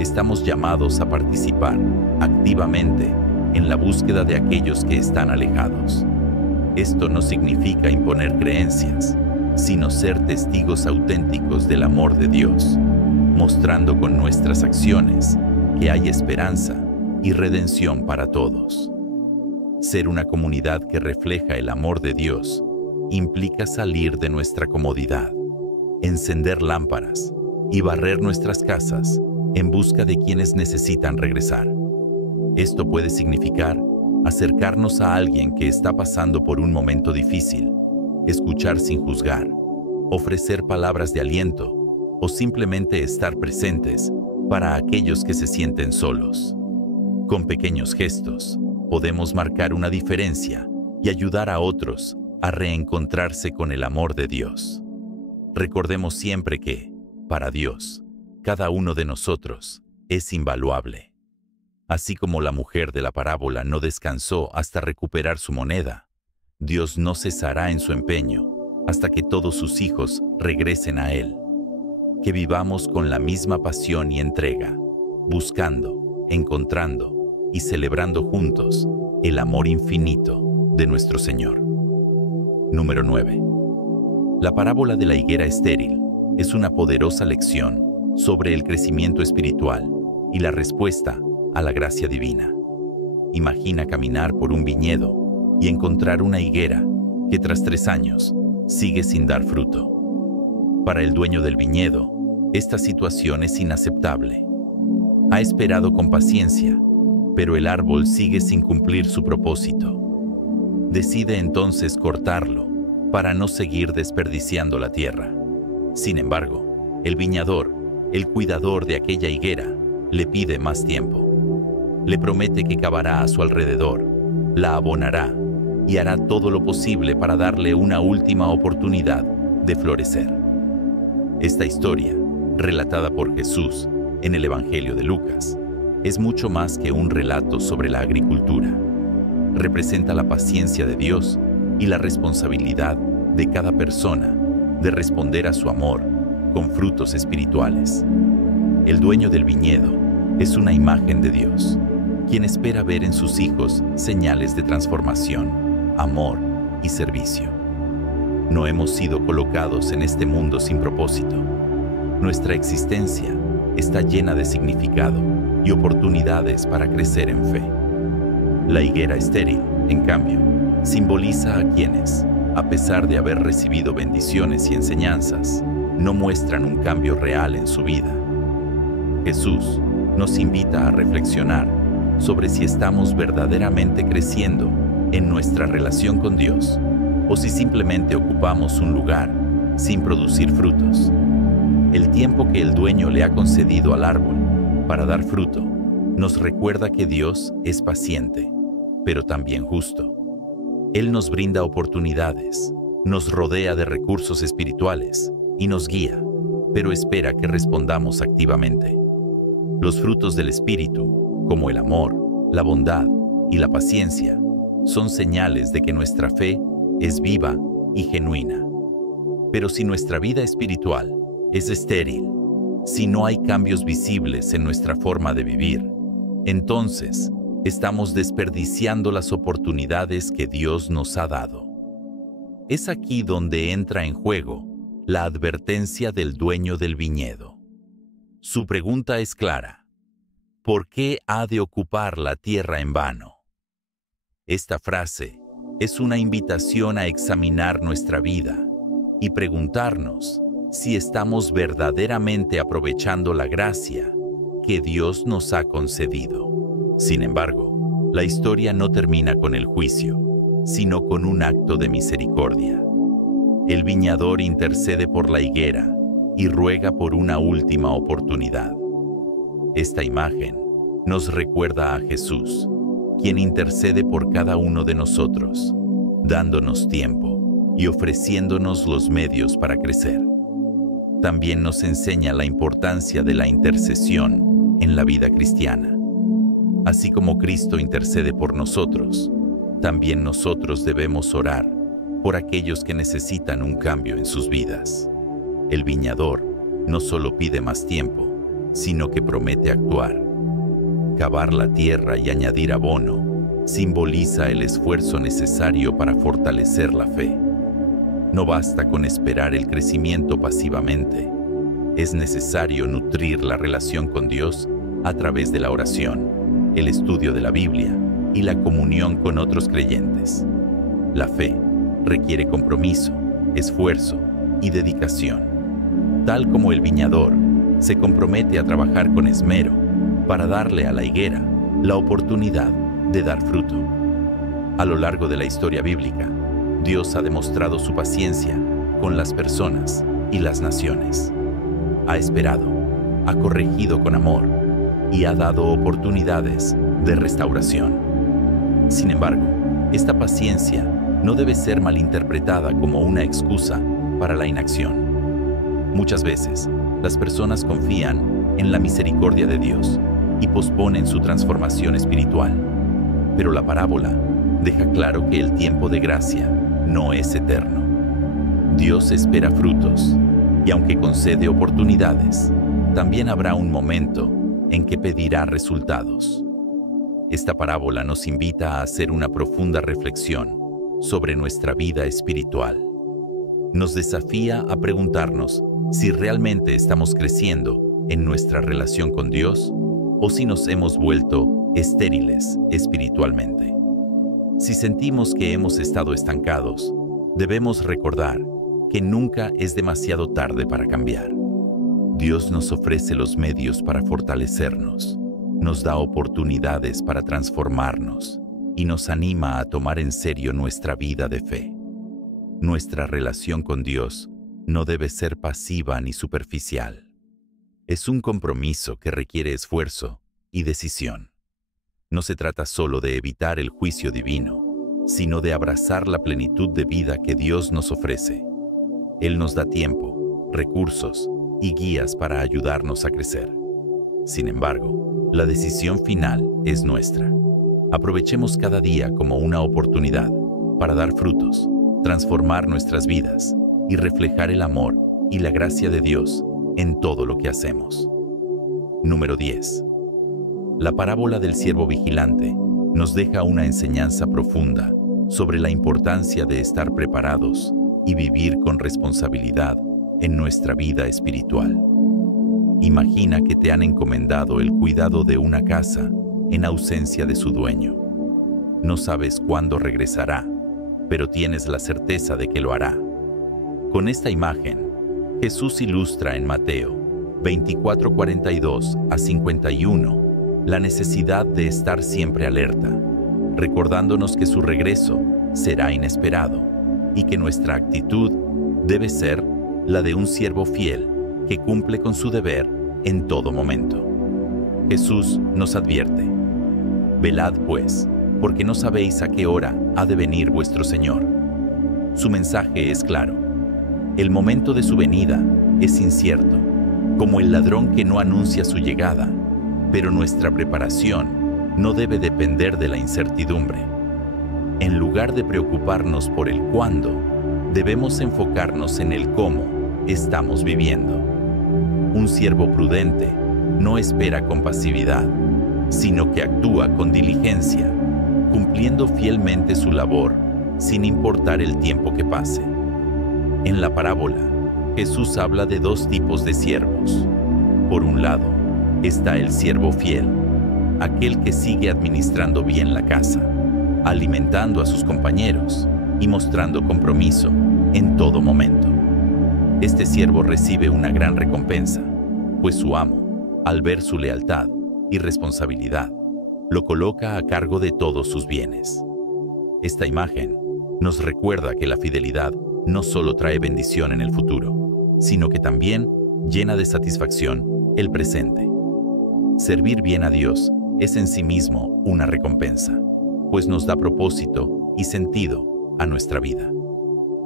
estamos llamados a participar activamente en la búsqueda de aquellos que están alejados. Esto no significa imponer creencias, sino ser testigos auténticos del amor de Dios, mostrando con nuestras acciones que hay esperanza y redención para todos. Ser una comunidad que refleja el amor de Dios implica salir de nuestra comodidad, encender lámparas y barrer nuestras casas en busca de quienes necesitan regresar. Esto puede significar acercarnos a alguien que está pasando por un momento difícil, escuchar sin juzgar, ofrecer palabras de aliento o simplemente estar presentes para aquellos que se sienten solos. Con pequeños gestos, podemos marcar una diferencia y ayudar a otros a reencontrarse con el amor de Dios. Recordemos siempre que, para Dios, cada uno de nosotros es invaluable. Así como la mujer de la parábola no descansó hasta recuperar su moneda, Dios no cesará en su empeño hasta que todos sus hijos regresen a Él. Que vivamos con la misma pasión y entrega, buscando, encontrando y celebrando juntos el amor infinito de nuestro Señor. Número 9. La parábola de la higuera estéril es una poderosa lección sobre el crecimiento espiritual y la respuesta a la gracia divina. Imagina caminar por un viñedo y encontrar una higuera que tras 3 años sigue sin dar fruto. Para el dueño del viñedo, esta situación es inaceptable. Ha esperado con paciencia, pero el árbol sigue sin cumplir su propósito. Decide entonces cortarlo para no seguir desperdiciando la tierra. Sin embargo, el viñador, el cuidador de aquella higuera, le pide más tiempo. Le promete que cavará a su alrededor, la abonará y hará todo lo posible para darle una última oportunidad de florecer. Esta historia, relatada por Jesús en el Evangelio de Lucas, es mucho más que un relato sobre la agricultura. Representa la paciencia de Dios y la responsabilidad de cada persona de responder a su amor con frutos espirituales. El dueño del viñedo es una imagen de Dios, quien espera ver en sus hijos señales de transformación, amor y servicio. No hemos sido colocados en este mundo sin propósito. Nuestra existencia está llena de significado y oportunidades para crecer en fe. La higuera estéril, en cambio, simboliza a quienes, a pesar de haber recibido bendiciones y enseñanzas, no muestran un cambio real en su vida. Jesús nos invita a reflexionar sobre si estamos verdaderamente creciendo en nuestra relación con Dios o si simplemente ocupamos un lugar sin producir frutos. El tiempo que el dueño le ha concedido al árbol para dar fruto nos recuerda que Dios es paciente, pero también justo. Él nos brinda oportunidades, nos rodea de recursos espirituales y nos guía, pero espera que respondamos activamente. Los frutos del Espíritu, como el amor, la bondad y la paciencia, son señales de que nuestra fe es viva y genuina. Pero si nuestra vida espiritual es estéril, si no hay cambios visibles en nuestra forma de vivir, entonces estamos desperdiciando las oportunidades que Dios nos ha dado. Es aquí donde entra en juego la advertencia del dueño del viñedo. Su pregunta es clara: ¿por qué ha de ocupar la tierra en vano? Esta frase es una invitación a examinar nuestra vida y preguntarnos si estamos verdaderamente aprovechando la gracia que Dios nos ha concedido. Sin embargo, la historia no termina con el juicio, sino con un acto de misericordia. El viñador intercede por la higuera y ruega por una última oportunidad. Esta imagen nos recuerda a Jesús, quien intercede por cada uno de nosotros, dándonos tiempo y ofreciéndonos los medios para crecer. También nos enseña la importancia de la intercesión en la vida cristiana. Así como Cristo intercede por nosotros, también nosotros debemos orar por aquellos que necesitan un cambio en sus vidas. El viñador no solo pide más tiempo, sino que promete actuar. Cavar la tierra y añadir abono simboliza el esfuerzo necesario para fortalecer la fe. No basta con esperar el crecimiento pasivamente. Es necesario nutrir la relación con Dios a través de la oración, el estudio de la Biblia y la comunión con otros creyentes. La fe requiere compromiso, esfuerzo y dedicación. Tal como el viñador se compromete a trabajar con esmero para darle a la higuera la oportunidad de dar fruto. A lo largo de la historia bíblica, Dios ha demostrado su paciencia con las personas y las naciones. Ha esperado, ha corregido con amor y ha dado oportunidades de restauración. Sin embargo, esta paciencia no debe ser malinterpretada como una excusa para la inacción. Muchas veces, las personas confían en la misericordia de Dios y posponen su transformación espiritual. Pero la parábola deja claro que el tiempo de gracia no es eterno. Dios espera frutos, y aunque concede oportunidades, también habrá un momento en que pedirá resultados. Esta parábola nos invita a hacer una profunda reflexión sobre nuestra vida espiritual. Nos desafía a preguntarnos si realmente estamos creciendo en nuestra relación con Dios o si nos hemos vuelto estériles espiritualmente. Si sentimos que hemos estado estancados, debemos recordar que nunca es demasiado tarde para cambiar. Dios nos ofrece los medios para fortalecernos, nos da oportunidades para transformarnos y nos anima a tomar en serio nuestra vida de fe. Nuestra relación con Dios no debe ser pasiva ni superficial. Es un compromiso que requiere esfuerzo y decisión. No se trata solo de evitar el juicio divino, sino de abrazar la plenitud de vida que Dios nos ofrece. Él nos da tiempo, recursos y guías para ayudarnos a crecer. Sin embargo, la decisión final es nuestra. Aprovechemos cada día como una oportunidad para dar frutos, transformar nuestras vidas y reflejar el amor y la gracia de Dios en todo lo que hacemos. Número 10. La parábola del siervo vigilante nos deja una enseñanza profunda sobre la importancia de estar preparados y vivir con responsabilidad en nuestra vida espiritual. Imagina que te han encomendado el cuidado de una casa en ausencia de su dueño. No sabes cuándo regresará, pero tienes la certeza de que lo hará. Con esta imagen, Jesús ilustra en Mateo 24:42 a 51 la necesidad de estar siempre alerta, recordándonos que su regreso será inesperado y que nuestra actitud debe ser la de un siervo fiel que cumple con su deber en todo momento. Jesús nos advierte: velad pues, porque no sabéis a qué hora ha de venir vuestro Señor. Su mensaje es claro. El momento de su venida es incierto, como el ladrón que no anuncia su llegada. Pero nuestra preparación no debe depender de la incertidumbre. En lugar de preocuparnos por el cuándo, debemos enfocarnos en el cómo estamos viviendo. Un siervo prudente no espera con pasividad, sino que actúa con diligencia, cumpliendo fielmente su labor, sin importar el tiempo que pase. En la parábola, Jesús habla de dos tipos de siervos. Por un lado, está el siervo fiel, aquel que sigue administrando bien la casa, alimentando a sus compañeros y mostrando compromiso en todo momento. Este siervo recibe una gran recompensa, pues su amo, al ver su lealtad y responsabilidad, lo coloca a cargo de todos sus bienes. Esta imagen nos recuerda que la fidelidad no solo trae bendición en el futuro, sino que también llena de satisfacción el presente. Servir bien a Dios es en sí mismo una recompensa, pues nos da propósito y sentido a nuestra vida.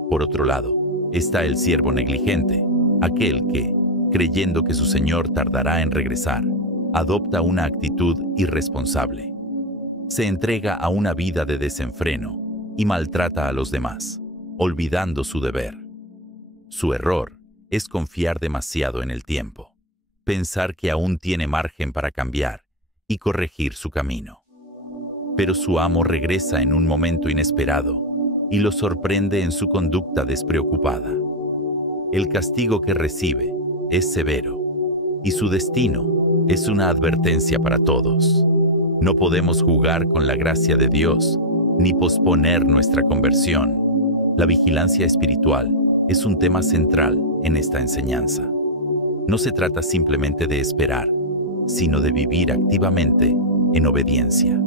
Por otro lado, está el siervo negligente, aquel que, creyendo que su señor tardará en regresar, adopta una actitud irresponsable. Se entrega a una vida de desenfreno y maltrata a los demás, olvidando su deber. Su error es confiar demasiado en el tiempo, pensar que aún tiene margen para cambiar y corregir su camino. Pero su amo regresa en un momento inesperado y lo sorprende en su conducta despreocupada. El castigo que recibe es severo y su destino es una advertencia para todos. No podemos jugar con la gracia de Dios ni posponer nuestra conversión. La vigilancia espiritual es un tema central en esta enseñanza. No se trata simplemente de esperar, sino de vivir activamente en obediencia.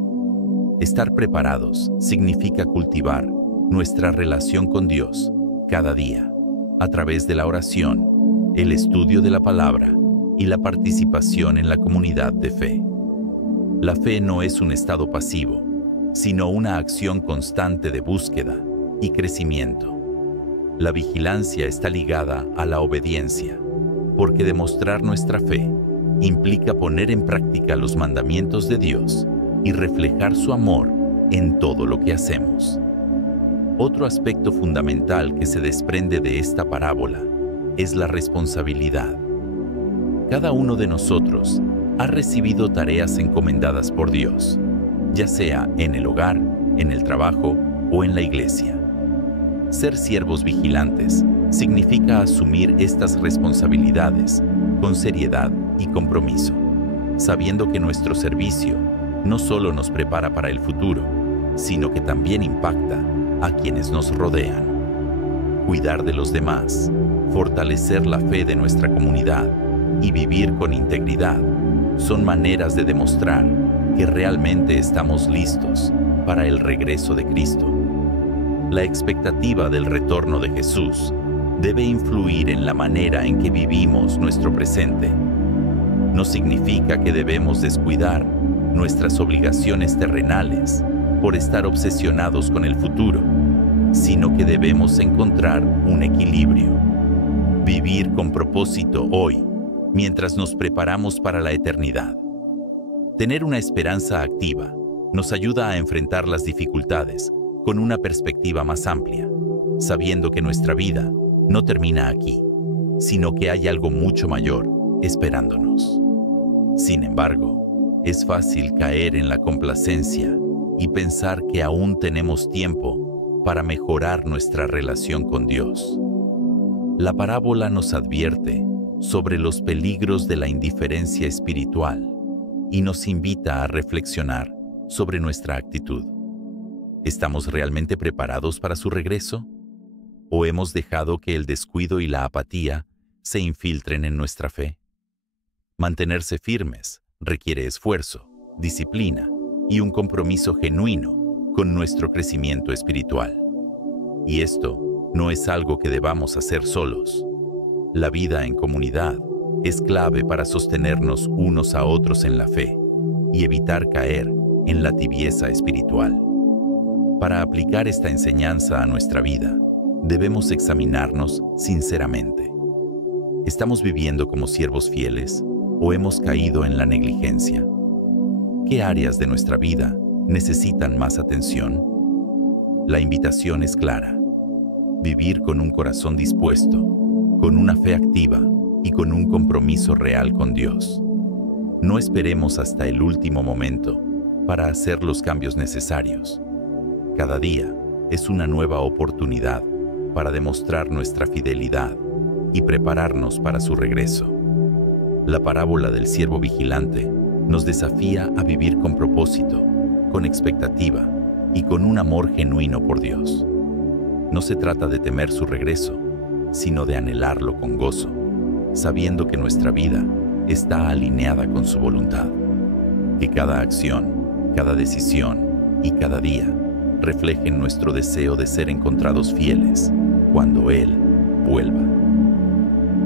Estar preparados significa cultivar nuestra relación con Dios cada día, a través de la oración, el estudio de la palabra y la participación en la comunidad de fe. La fe no es un estado pasivo, sino una acción constante de búsqueda y crecimiento. La vigilancia está ligada a la obediencia, porque demostrar nuestra fe implica poner en práctica los mandamientos de Dios y reflejar su amor en todo lo que hacemos. Otro aspecto fundamental que se desprende de esta parábola es la responsabilidad. Cada uno de nosotros ha recibido tareas encomendadas por Dios, ya sea en el hogar, en el trabajo o en la iglesia. Ser siervos vigilantes significa asumir estas responsabilidades con seriedad y compromiso, sabiendo que nuestro servicio no solo nos prepara para el futuro, sino que también impacta a quienes nos rodean. Cuidar de los demás, fortalecer la fe de nuestra comunidad y vivir con integridad son maneras de demostrar que realmente estamos listos para el regreso de Cristo. La expectativa del retorno de Jesús debe influir en la manera en que vivimos nuestro presente. No significa que debemos descuidar nuestras obligaciones terrenales por estar obsesionados con el futuro, sino que debemos encontrar un equilibrio. Vivir con propósito hoy, mientras nos preparamos para la eternidad. Tener una esperanza activa nos ayuda a enfrentar las dificultades con una perspectiva más amplia, sabiendo que nuestra vida no termina aquí, sino que hay algo mucho mayor esperándonos. Sin embargo, es fácil caer en la complacencia y pensar que aún tenemos tiempo para mejorar nuestra relación con Dios. La parábola nos advierte sobre los peligros de la indiferencia espiritual y nos invita a reflexionar sobre nuestra actitud. ¿Estamos realmente preparados para su regreso? ¿O hemos dejado que el descuido y la apatía se infiltren en nuestra fe? Mantenerse firmes requiere esfuerzo, disciplina y un compromiso genuino con nuestro crecimiento espiritual. Y esto no es algo que debamos hacer solos. La vida en comunidad es clave para sostenernos unos a otros en la fe y evitar caer en la tibieza espiritual. Para aplicar esta enseñanza a nuestra vida, debemos examinarnos sinceramente. ¿Estamos viviendo como siervos fieles o hemos caído en la negligencia? ¿Qué áreas de nuestra vida necesitan más atención? La invitación es clara: vivir con un corazón dispuesto, con una fe activa y con un compromiso real con Dios. No esperemos hasta el último momento para hacer los cambios necesarios. Cada día es una nueva oportunidad para demostrar nuestra fidelidad y prepararnos para su regreso. La parábola del siervo vigilante nos desafía a vivir con propósito, con expectativa y con un amor genuino por Dios. No se trata de temer su regreso, sino de anhelarlo con gozo, sabiendo que nuestra vida está alineada con su voluntad. Que cada acción, cada decisión y cada día reflejen nuestro deseo de ser encontrados fieles cuando Él vuelva.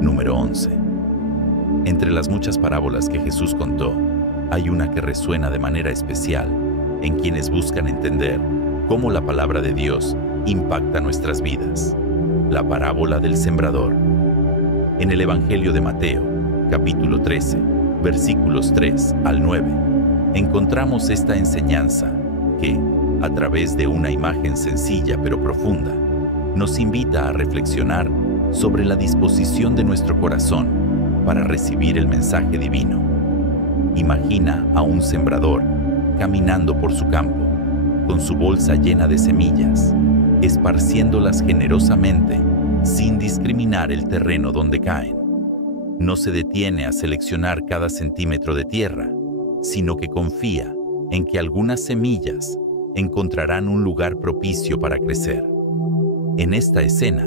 Número 11. Entre las muchas parábolas que Jesús contó, hay una que resuena de manera especial en quienes buscan entender cómo la palabra de Dios impacta nuestras vidas: la parábola del sembrador. En el Evangelio de Mateo, capítulo 13, versículos 3 al 9, encontramos esta enseñanza que, a través de una imagen sencilla pero profunda, nos invita a reflexionar sobre la disposición de nuestro corazón para recibir el mensaje divino. Imagina a un sembrador caminando por su campo, con su bolsa llena de semillas, esparciéndolas generosamente, sin discriminar el terreno donde caen. No se detiene a seleccionar cada centímetro de tierra, sino que confía en que algunas semillas encontrarán un lugar propicio para crecer. En esta escena,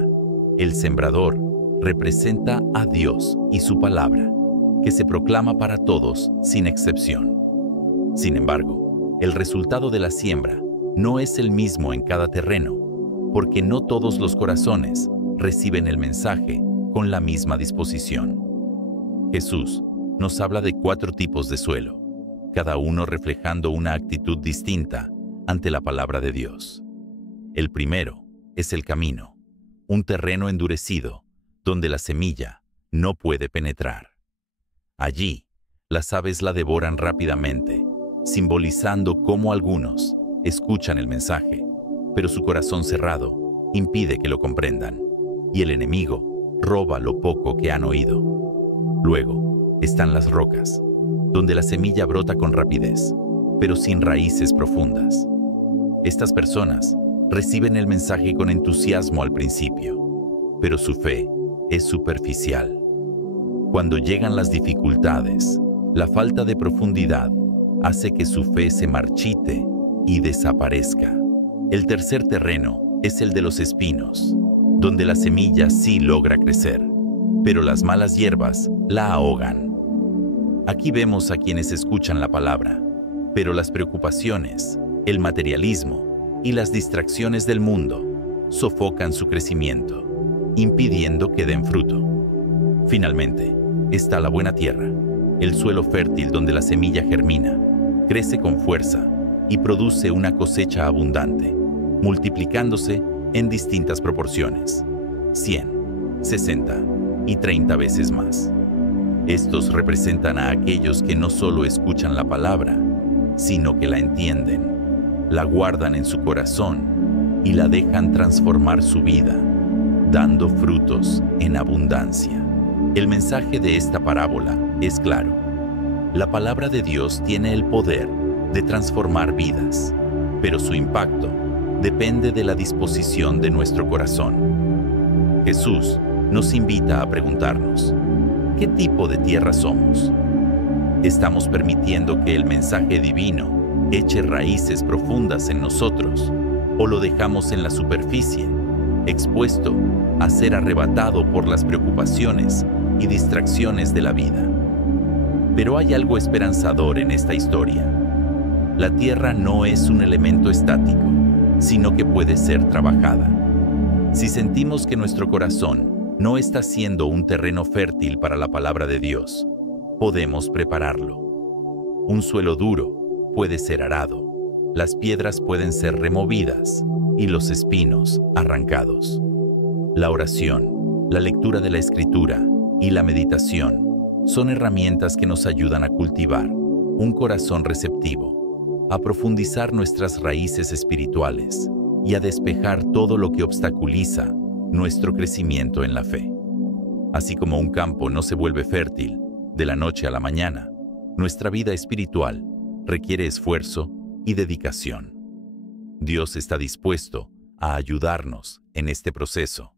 el sembrador representa a Dios y su palabra, que se proclama para todos sin excepción. Sin embargo, el resultado de la siembra no es el mismo en cada terreno, porque no todos los corazones reciben el mensaje con la misma disposición. Jesús nos habla de 4 tipos de suelo, cada uno reflejando una actitud distinta ante la palabra de Dios. El primero es el camino, un terreno endurecido donde la semilla no puede penetrar. Allí, las aves la devoran rápidamente, simbolizando cómo algunos escuchan el mensaje, pero su corazón cerrado impide que lo comprendan, y el enemigo roba lo poco que han oído. Luego están las rocas, donde la semilla brota con rapidez, pero sin raíces profundas. Estas personas reciben el mensaje con entusiasmo al principio, pero su fe es superficial. Cuando llegan las dificultades, la falta de profundidad hace que su fe se marchite y desaparezca. El tercer terreno es el de los espinos, donde la semilla sí logra crecer, pero las malas hierbas la ahogan. Aquí vemos a quienes escuchan la palabra, pero las preocupaciones, el materialismo y las distracciones del mundo sofocan su crecimiento, impidiendo que den fruto. Finalmente, está la buena tierra, el suelo fértil donde la semilla germina, crece con fuerza y produce una cosecha abundante, multiplicándose en distintas proporciones: 100, 60 y 30 veces más. Estos representan a aquellos que no solo escuchan la palabra, sino que la entienden, la guardan en su corazón y la dejan transformar su vida, dando frutos en abundancia. El mensaje de esta parábola es claro: la palabra de Dios tiene el poder de transformar vidas, pero su impacto depende de la disposición de nuestro corazón. Jesús nos invita a preguntarnos: ¿qué tipo de tierra somos? ¿Estamos permitiendo que el mensaje divino eche raíces profundas en nosotros, o lo dejamos en la superficie, expuesto a ser arrebatado por las preocupaciones y distracciones de la vida? Pero hay algo esperanzador en esta historia. La tierra no es un elemento estático, sino que puede ser trabajada. Si sentimos que nuestro corazón no está siendo un terreno fértil para la palabra de Dios, podemos prepararlo. Un suelo duro puede ser arado, las piedras pueden ser removidas y los espinos arrancados. La oración, la lectura de la Escritura y la meditación son herramientas que nos ayudan a cultivar un corazón receptivo, a profundizar nuestras raíces espirituales y a despejar todo lo que obstaculiza nuestro crecimiento en la fe. Así como un campo no se vuelve fértil de la noche a la mañana, nuestra vida espiritual requiere esfuerzo y dedicación. Dios está dispuesto a ayudarnos en este proceso,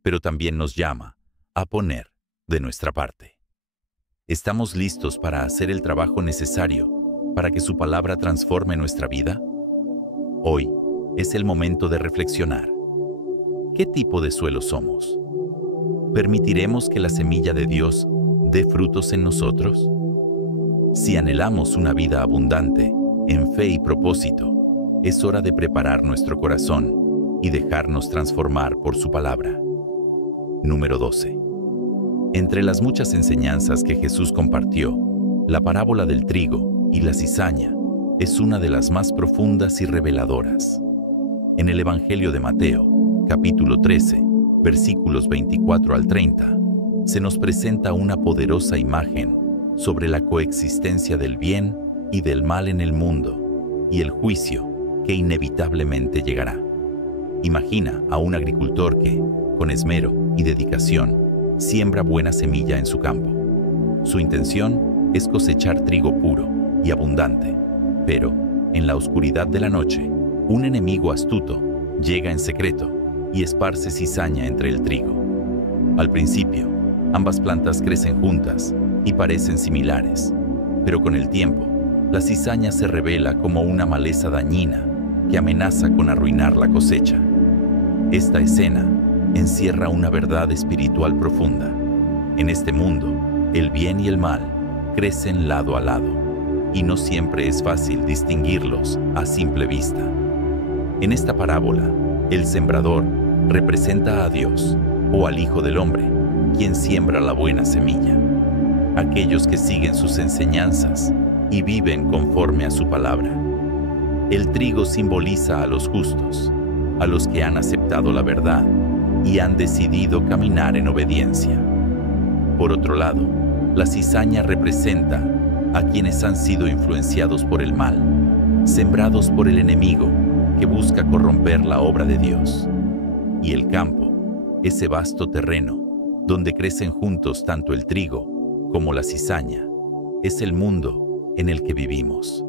pero también nos llama a poner de nuestra parte. ¿Estamos listos para hacer el trabajo necesario para que su palabra transforme nuestra vida? Hoy es el momento de reflexionar. ¿Qué tipo de suelo somos? ¿Permitiremos que la semilla de Dios dé frutos en nosotros? Si anhelamos una vida abundante, en fe y propósito, es hora de preparar nuestro corazón y dejarnos transformar por su palabra. Número 12. Entre las muchas enseñanzas que Jesús compartió, la parábola del trigo y la cizaña es una de las más profundas y reveladoras. En el Evangelio de Mateo, capítulo 13, versículos 24 al 30, se nos presenta una poderosa imagen sobre la coexistencia del bien y del mal en el mundo y el juicio que inevitablemente llegará. Imagina a un agricultor que, con esmero y dedicación, siembra buena semilla en su campo. Su intención es cosechar trigo puro y abundante, pero, en la oscuridad de la noche, un enemigo astuto llega en secreto y esparce cizaña entre el trigo. Al principio, ambas plantas crecen juntas y parecen similares, pero con el tiempo, la cizaña se revela como una maleza dañina que amenaza con arruinar la cosecha. Esta escena encierra una verdad espiritual profunda. En este mundo, el bien y el mal crecen lado a lado, y no siempre es fácil distinguirlos a simple vista. En esta parábola, el sembrador representa a Dios o al Hijo del Hombre, quien siembra la buena semilla. Aquellos que siguen sus enseñanzas y viven conforme a su palabra. El trigo simboliza a los justos, a los que han aceptado la verdad y han decidido caminar en obediencia. Por otro lado, la cizaña representa a quienes han sido influenciados por el mal, sembrados por el enemigo que busca corromper la obra de Dios. Y el campo, ese vasto terreno donde crecen juntos tanto el trigo como la cizaña, es el mundo en el que vivimos.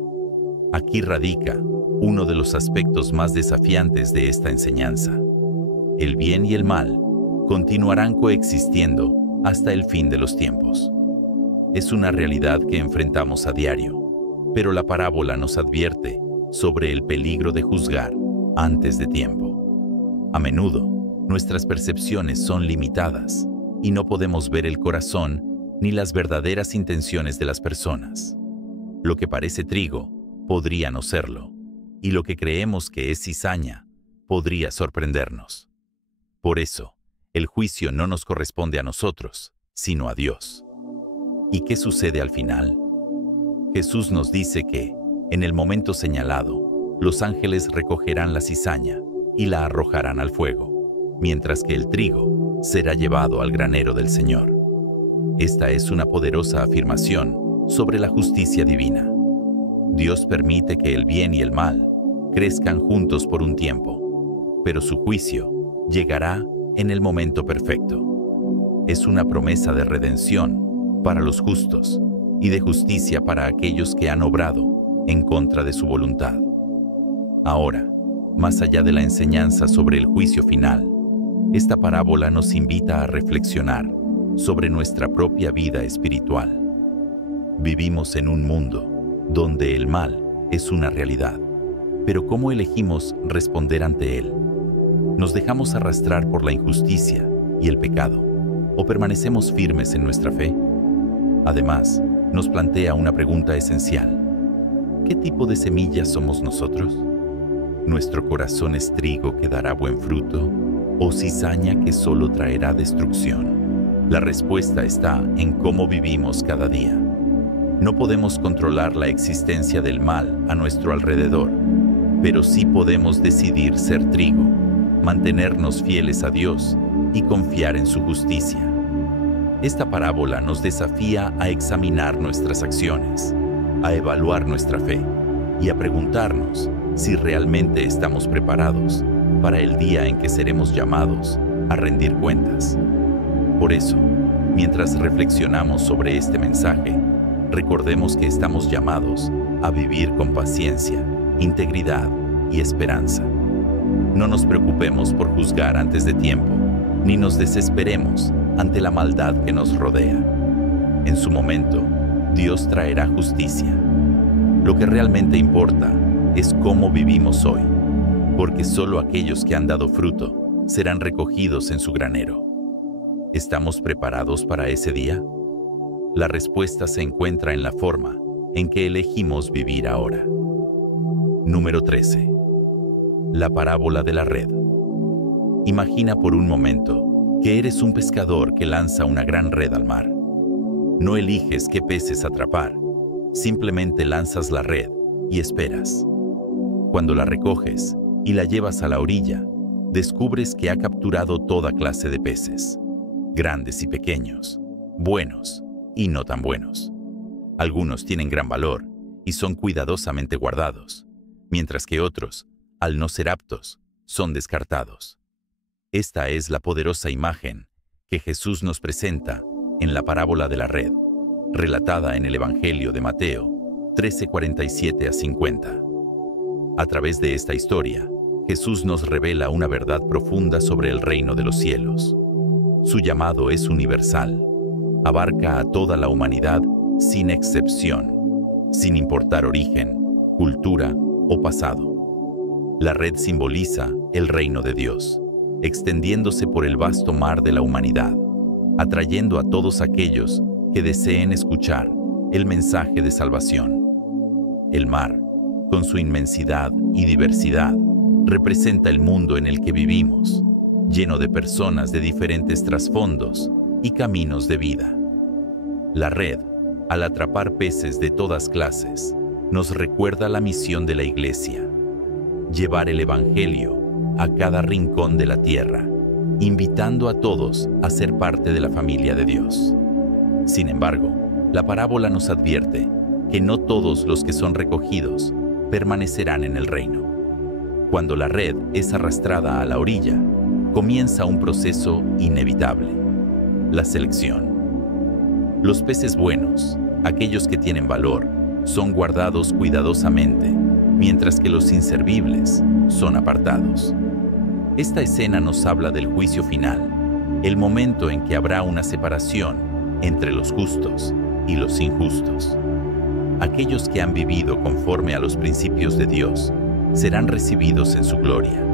Aquí radica uno de los aspectos más desafiantes de esta enseñanza. El bien y el mal continuarán coexistiendo hasta el fin de los tiempos. Es una realidad que enfrentamos a diario, pero la parábola nos advierte sobre el peligro de juzgar antes de tiempo. A menudo, nuestras percepciones son limitadas y no podemos ver el corazón ni las verdaderas intenciones de las personas. Lo que parece trigo podría no serlo, y lo que creemos que es cizaña podría sorprendernos. Por eso, el juicio no nos corresponde a nosotros, sino a Dios. ¿Y qué sucede al final? Jesús nos dice que, en el momento señalado, los ángeles recogerán la cizaña y la arrojarán al fuego, mientras que el trigo será llevado al granero del Señor. Esta es una poderosa afirmación sobre la justicia divina. Dios permite que el bien y el mal crezcan juntos por un tiempo, pero su juicio llegará en el momento perfecto. Es una promesa de redención para los justos y de justicia para aquellos que han obrado en contra de su voluntad. Ahora, más allá de la enseñanza sobre el juicio final, esta parábola nos invita a reflexionar sobre nuestra propia vida espiritual. Vivimos en un mundo donde el mal es una realidad, pero ¿cómo elegimos responder ante él? ¿Nos dejamos arrastrar por la injusticia y el pecado, o permanecemos firmes en nuestra fe? Además, nos plantea una pregunta esencial. ¿Qué tipo de semillas somos nosotros? ¿Nuestro corazón es trigo que dará buen fruto, o cizaña que solo traerá destrucción? La respuesta está en cómo vivimos cada día. No podemos controlar la existencia del mal a nuestro alrededor, pero sí podemos decidir ser trigo, mantenernos fieles a Dios y confiar en su justicia. Esta parábola nos desafía a examinar nuestras acciones, a evaluar nuestra fe y a preguntarnos si realmente estamos preparados para el día en que seremos llamados a rendir cuentas. Por eso, mientras reflexionamos sobre este mensaje, recordemos que estamos llamados a vivir con paciencia, integridad y esperanza. No nos preocupemos por juzgar antes de tiempo, ni nos desesperemos ante la maldad que nos rodea. En su momento, Dios traerá justicia. Lo que realmente importa es cómo vivimos hoy, porque solo aquellos que han dado fruto serán recogidos en su granero. ¿Estamos preparados para ese día? La respuesta se encuentra en la forma en que elegimos vivir ahora. Número 13. La parábola de la red. Imagina por un momento que eres un pescador que lanza una gran red al mar. No eliges qué peces atrapar, simplemente lanzas la red y esperas. Cuando la recoges y la llevas a la orilla, descubres que ha capturado toda clase de peces, grandes y pequeños, buenos y no tan buenos. Algunos tienen gran valor y son cuidadosamente guardados, mientras que otros, al no ser aptos, son descartados. Esta es la poderosa imagen que Jesús nos presenta en la parábola de la red, relatada en el Evangelio de Mateo 13:47-50. A través de esta historia, Jesús nos revela una verdad profunda sobre el reino de los cielos. Su llamado es universal, abarca a toda la humanidad sin excepción, sin importar origen, cultura o pasado. La red simboliza el reino de Dios, extendiéndose por el vasto mar de la humanidad, atrayendo a todos aquellos que deseen escuchar el mensaje de salvación. El mar, con su inmensidad y diversidad, representa el mundo en el que vivimos, lleno de personas de diferentes trasfondos y caminos de vida. La red, al atrapar peces de todas clases, nos recuerda la misión de la Iglesia: llevar el Evangelio a cada rincón de la tierra, invitando a todos a ser parte de la familia de Dios. Sin embargo, la parábola nos advierte que no todos los que son recogidos permanecerán en el reino. Cuando la red es arrastrada a la orilla, comienza un proceso inevitable: la selección. Los peces buenos, aquellos que tienen valor, son guardados cuidadosamente, mientras que los inservibles son apartados. Esta escena nos habla del juicio final, el momento en que habrá una separación entre los justos y los injustos. Aquellos que han vivido conforme a los principios de Dios serán recibidos en su gloria,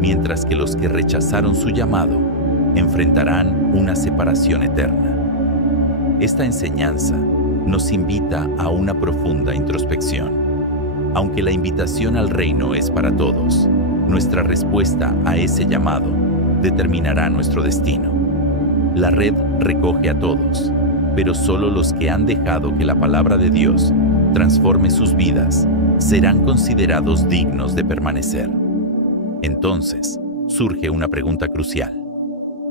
mientras que los que rechazaron su llamado enfrentarán una separación eterna. Esta enseñanza nos invita a una profunda introspección. Aunque la invitación al reino es para todos, nuestra respuesta a ese llamado determinará nuestro destino. La red recoge a todos, pero solo los que han dejado que la palabra de Dios transforme sus vidas serán considerados dignos de permanecer. Entonces, surge una pregunta crucial: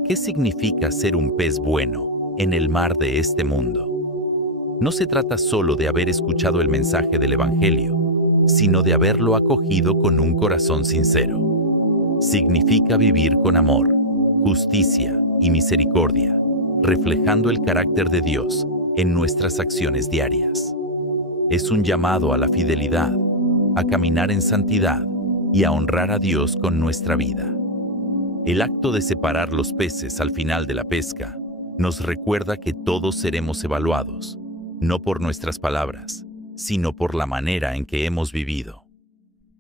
¿qué significa ser un pez bueno en el mar de este mundo? No se trata solo de haber escuchado el mensaje del Evangelio, sino de haberlo acogido con un corazón sincero. Significa vivir con amor, justicia y misericordia, reflejando el carácter de Dios en nuestras acciones diarias. Es un llamado a la fidelidad, a caminar en santidad y a honrar a Dios con nuestra vida. El acto de separar los peces al final de la pesca nos recuerda que todos seremos evaluados, no por nuestras palabras, sino por la manera en que hemos vivido.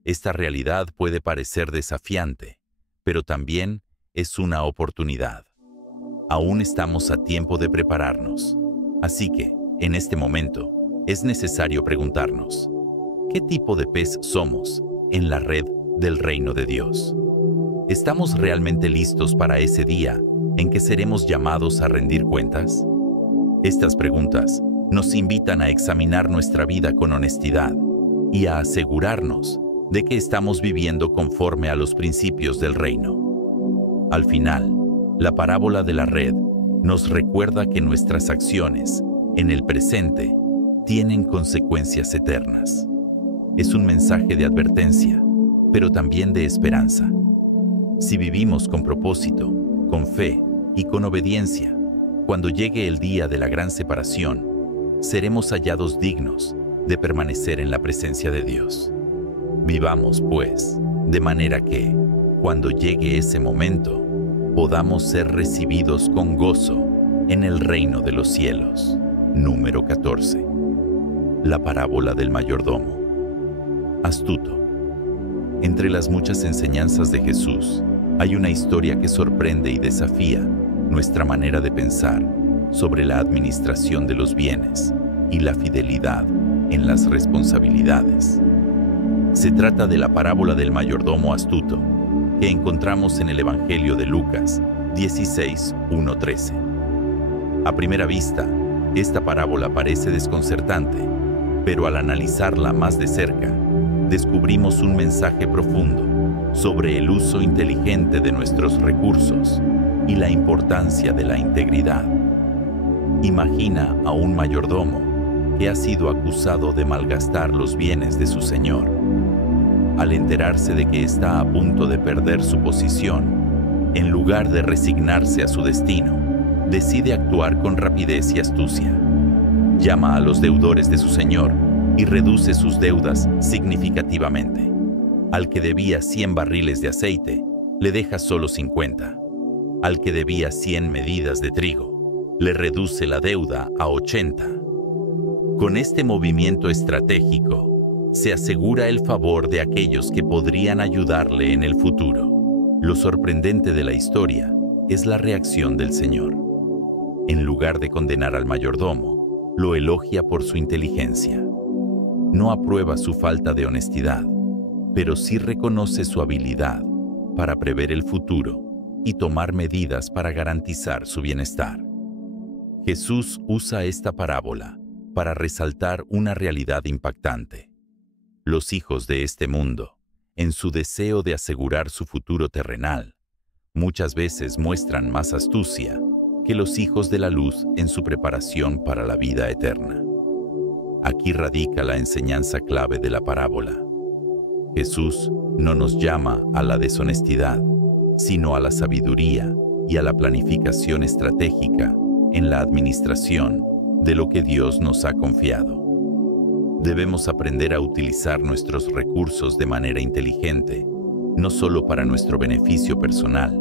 Esta realidad puede parecer desafiante, pero también es una oportunidad. Aún estamos a tiempo de prepararnos. Así que, en este momento, es necesario preguntarnos: ¿qué tipo de pez somos en la red del reino de Dios? ¿Estamos realmente listos para ese día en que seremos llamados a rendir cuentas? Estas preguntas nos invitan a examinar nuestra vida con honestidad y a asegurarnos de que estamos viviendo conforme a los principios del reino. Al final, la parábola de la red nos recuerda que nuestras acciones, en el presente, tienen consecuencias eternas. Es un mensaje de advertencia, pero también de esperanza. Si vivimos con propósito, con fe y con obediencia, cuando llegue el día de la gran separación, seremos hallados dignos de permanecer en la presencia de Dios. Vivamos, pues, de manera que, cuando llegue ese momento, podamos ser recibidos con gozo en el reino de los cielos. Número 14. La parábola del mayordomo. Astuto. Entre las muchas enseñanzas de Jesús, hay una historia que sorprende y desafía nuestra manera de pensar sobre la administración de los bienes y la fidelidad en las responsabilidades. Se trata de la parábola del mayordomo astuto, que encontramos en el Evangelio de Lucas 16:1-13. A primera vista, esta parábola parece desconcertante, pero al analizarla más de cerca, descubrimos un mensaje profundo sobre el uso inteligente de nuestros recursos y la importancia de la integridad. Imagina a un mayordomo que ha sido acusado de malgastar los bienes de su señor. Al enterarse de que está a punto de perder su posición, en lugar de resignarse a su destino, decide actuar con rapidez y astucia. Llama a los deudores de su señor y reduce sus deudas significativamente. Al que debía 100 barriles de aceite, le deja solo 50. Al que debía 100 medidas de trigo, le reduce la deuda a 80. Con este movimiento estratégico, se asegura el favor de aquellos que podrían ayudarle en el futuro. Lo sorprendente de la historia es la reacción del Señor. En lugar de condenar al mayordomo, lo elogia por su inteligencia. No aprueba su falta de honestidad, pero sí reconoce su habilidad para prever el futuro y tomar medidas para garantizar su bienestar. Jesús usa esta parábola para resaltar una realidad impactante. Los hijos de este mundo, en su deseo de asegurar su futuro terrenal, muchas veces muestran más astucia que los hijos de la luz en su preparación para la vida eterna. Aquí radica la enseñanza clave de la parábola. Jesús no nos llama a la deshonestidad, sino a la sabiduría y a la planificación estratégica en la administración de lo que Dios nos ha confiado. Debemos aprender a utilizar nuestros recursos de manera inteligente, no solo para nuestro beneficio personal,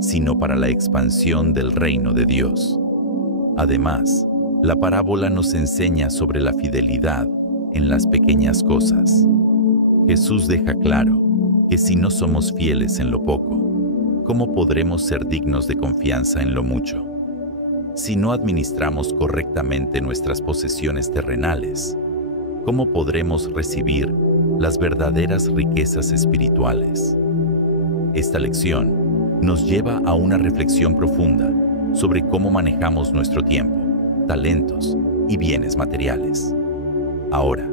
sino para la expansión del reino de Dios. Además, la parábola nos enseña sobre la fidelidad en las pequeñas cosas. Jesús deja claro que si no somos fieles en lo poco, ¿cómo podremos ser dignos de confianza en lo mucho? Si no administramos correctamente nuestras posesiones terrenales, ¿cómo podremos recibir las verdaderas riquezas espirituales? Esta lección nos lleva a una reflexión profunda sobre cómo manejamos nuestro tiempo, talentos y bienes materiales. Ahora,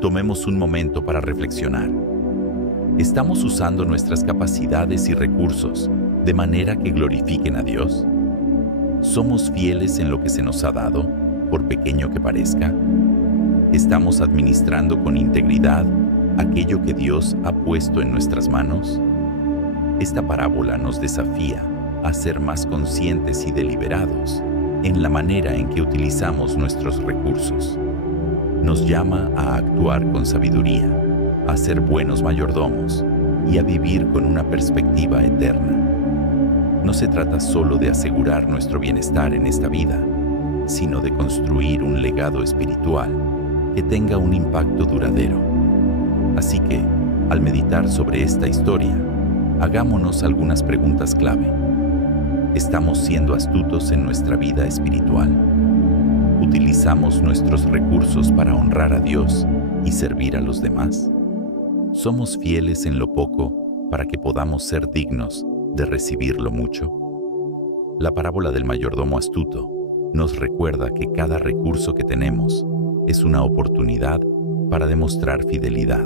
tomemos un momento para reflexionar. ¿Estamos usando nuestras capacidades y recursos de manera que glorifiquen a Dios? ¿Somos fieles en lo que se nos ha dado, por pequeño que parezca? ¿Estamos administrando con integridad aquello que Dios ha puesto en nuestras manos? Esta parábola nos desafía a ser más conscientes y deliberados en la manera en que utilizamos nuestros recursos. Nos llama a actuar con sabiduría, a ser buenos mayordomos y a vivir con una perspectiva eterna. No se trata solo de asegurar nuestro bienestar en esta vida, sino de construir un legado espiritual que tenga un impacto duradero. Así que, al meditar sobre esta historia, hagámonos algunas preguntas clave. ¿Estamos siendo astutos en nuestra vida espiritual? ¿Utilizamos nuestros recursos para honrar a Dios y servir a los demás? ¿Somos fieles en lo poco para que podamos ser dignos de recibir lo mucho? La parábola del mayordomo astuto nos recuerda que cada recurso que tenemos es una oportunidad para demostrar fidelidad.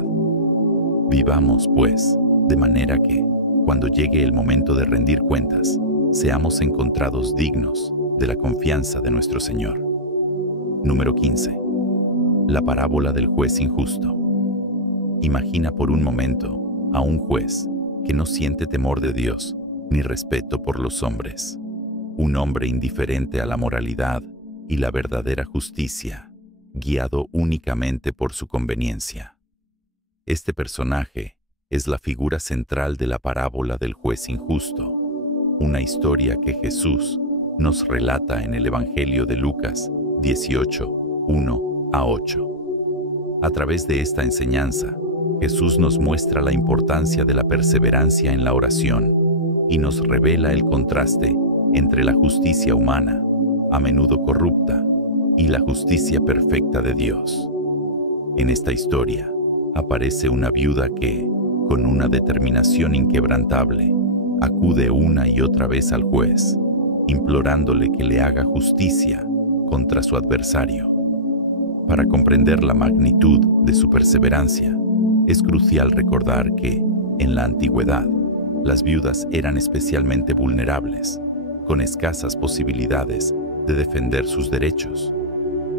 Vivamos, pues, de manera que, cuando llegue el momento de rendir cuentas, seamos encontrados dignos de la confianza de nuestro Señor. Número 15. La parábola del juez injusto. Imagina por un momento a un juez que no siente temor de Dios ni respeto por los hombres. Un hombre indiferente a la moralidad y la verdadera justicia, guiado únicamente por su conveniencia. Este personaje es la figura central de la parábola del juez injusto, una historia que Jesús nos relata en el Evangelio de Lucas 18, 1 a 8. A través de esta enseñanza, Jesús nos muestra la importancia de la perseverancia en la oración y nos revela el contraste entre la justicia humana, a menudo corrupta, y la justicia perfecta de Dios. En esta historia aparece una viuda que, con una determinación inquebrantable, acude una y otra vez al juez, implorándole que le haga justicia contra su adversario. Para comprender la magnitud de su perseverancia, es crucial recordar que, en la antigüedad, las viudas eran especialmente vulnerables, con escasas posibilidades de defender sus derechos.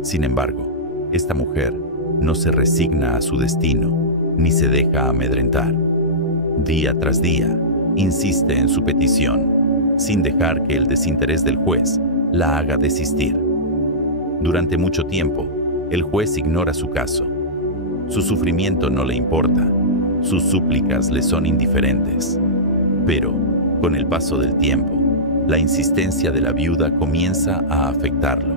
Sin embargo, esta mujer no se resigna a su destino, ni se deja amedrentar. Día tras día, insiste en su petición, sin dejar que el desinterés del juez la haga desistir. Durante mucho tiempo, el juez ignora su caso. Su sufrimiento no le importa, sus súplicas le son indiferentes. Pero, con el paso del tiempo, la insistencia de la viuda comienza a afectarlo.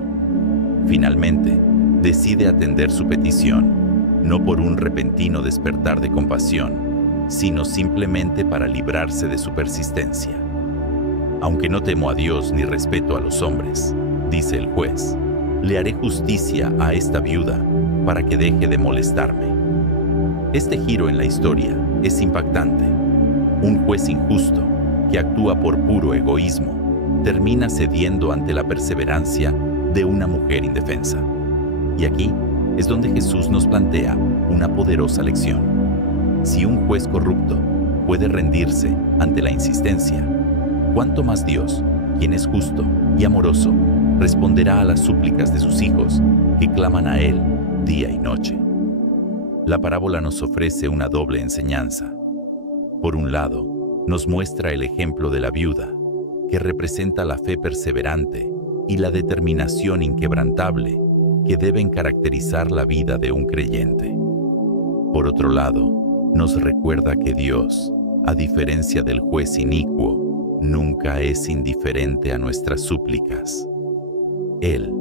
Finalmente, decide atender su petición, no por un repentino despertar de compasión, sino simplemente para librarse de su persistencia. Aunque no temo a Dios ni respeto a los hombres, dice el juez, le haré justicia a esta viuda para que deje de molestarme. Este giro en la historia es impactante. Un juez injusto, que actúa por puro egoísmo, termina cediendo ante la perseverancia de una mujer indefensa. Y aquí es donde Jesús nos plantea una poderosa lección. Si un juez corrupto puede rendirse ante la insistencia, ¿cuánto más Dios, quien es justo y amoroso, responderá a las súplicas de sus hijos que claman a Él día y noche? La parábola nos ofrece una doble enseñanza. Por un lado, nos muestra el ejemplo de la viuda, que representa la fe perseverante y la determinación inquebrantable que deben caracterizar la vida de un creyente. Por otro lado, nos recuerda que Dios, a diferencia del juez inicuo, nunca es indiferente a nuestras súplicas. Él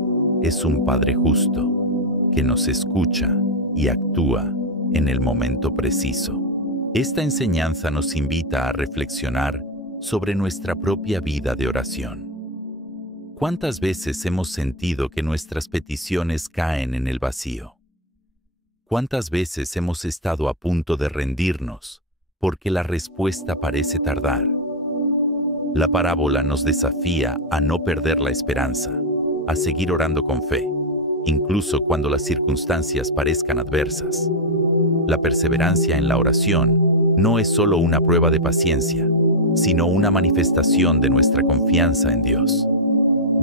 es un Padre justo, que nos escucha y actúa en el momento preciso. Esta enseñanza nos invita a reflexionar sobre nuestra propia vida de oración. ¿Cuántas veces hemos sentido que nuestras peticiones caen en el vacío? ¿Cuántas veces hemos estado a punto de rendirnos porque la respuesta parece tardar? La parábola nos desafía a no perder la esperanza, a seguir orando con fe, incluso cuando las circunstancias parezcan adversas. La perseverancia en la oración no es solo una prueba de paciencia, sino una manifestación de nuestra confianza en Dios.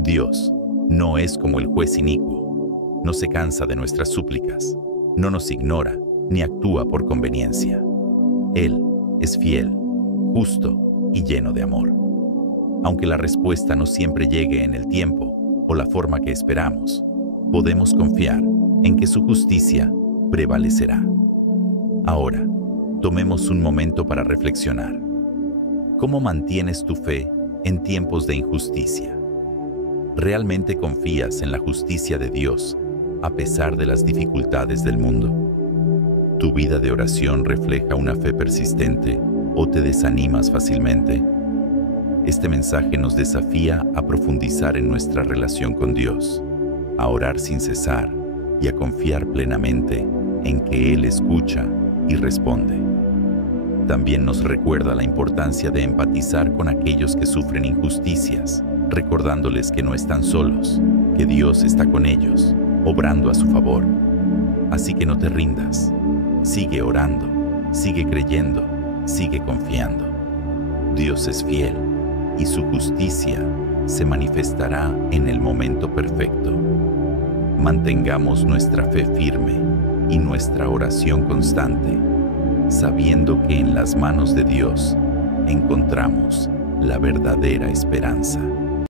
Dios no es como el juez inicuo, no se cansa de nuestras súplicas, no nos ignora ni actúa por conveniencia. Él es fiel, justo y lleno de amor. Aunque la respuesta no siempre llegue en el tiempo o la forma que esperamos, podemos confiar en que su justicia prevalecerá. Ahora, tomemos un momento para reflexionar. ¿Cómo mantienes tu fe en tiempos de injusticia? ¿Realmente confías en la justicia de Dios a pesar de las dificultades del mundo? ¿Tu vida de oración refleja una fe persistente o te desanimas fácilmente? Este mensaje nos desafía a profundizar en nuestra relación con Dios, a orar sin cesar y a confiar plenamente en que Él escucha y responde. También nos recuerda la importancia de empatizar con aquellos que sufren injusticias, recordándoles que no están solos, que Dios está con ellos, obrando a su favor. Así que no te rindas, sigue orando, sigue creyendo, sigue confiando. Dios es fiel y su justicia se manifestará en el momento perfecto. Mantengamos nuestra fe firme y nuestra oración constante, sabiendo que en las manos de Dios encontramos la verdadera esperanza.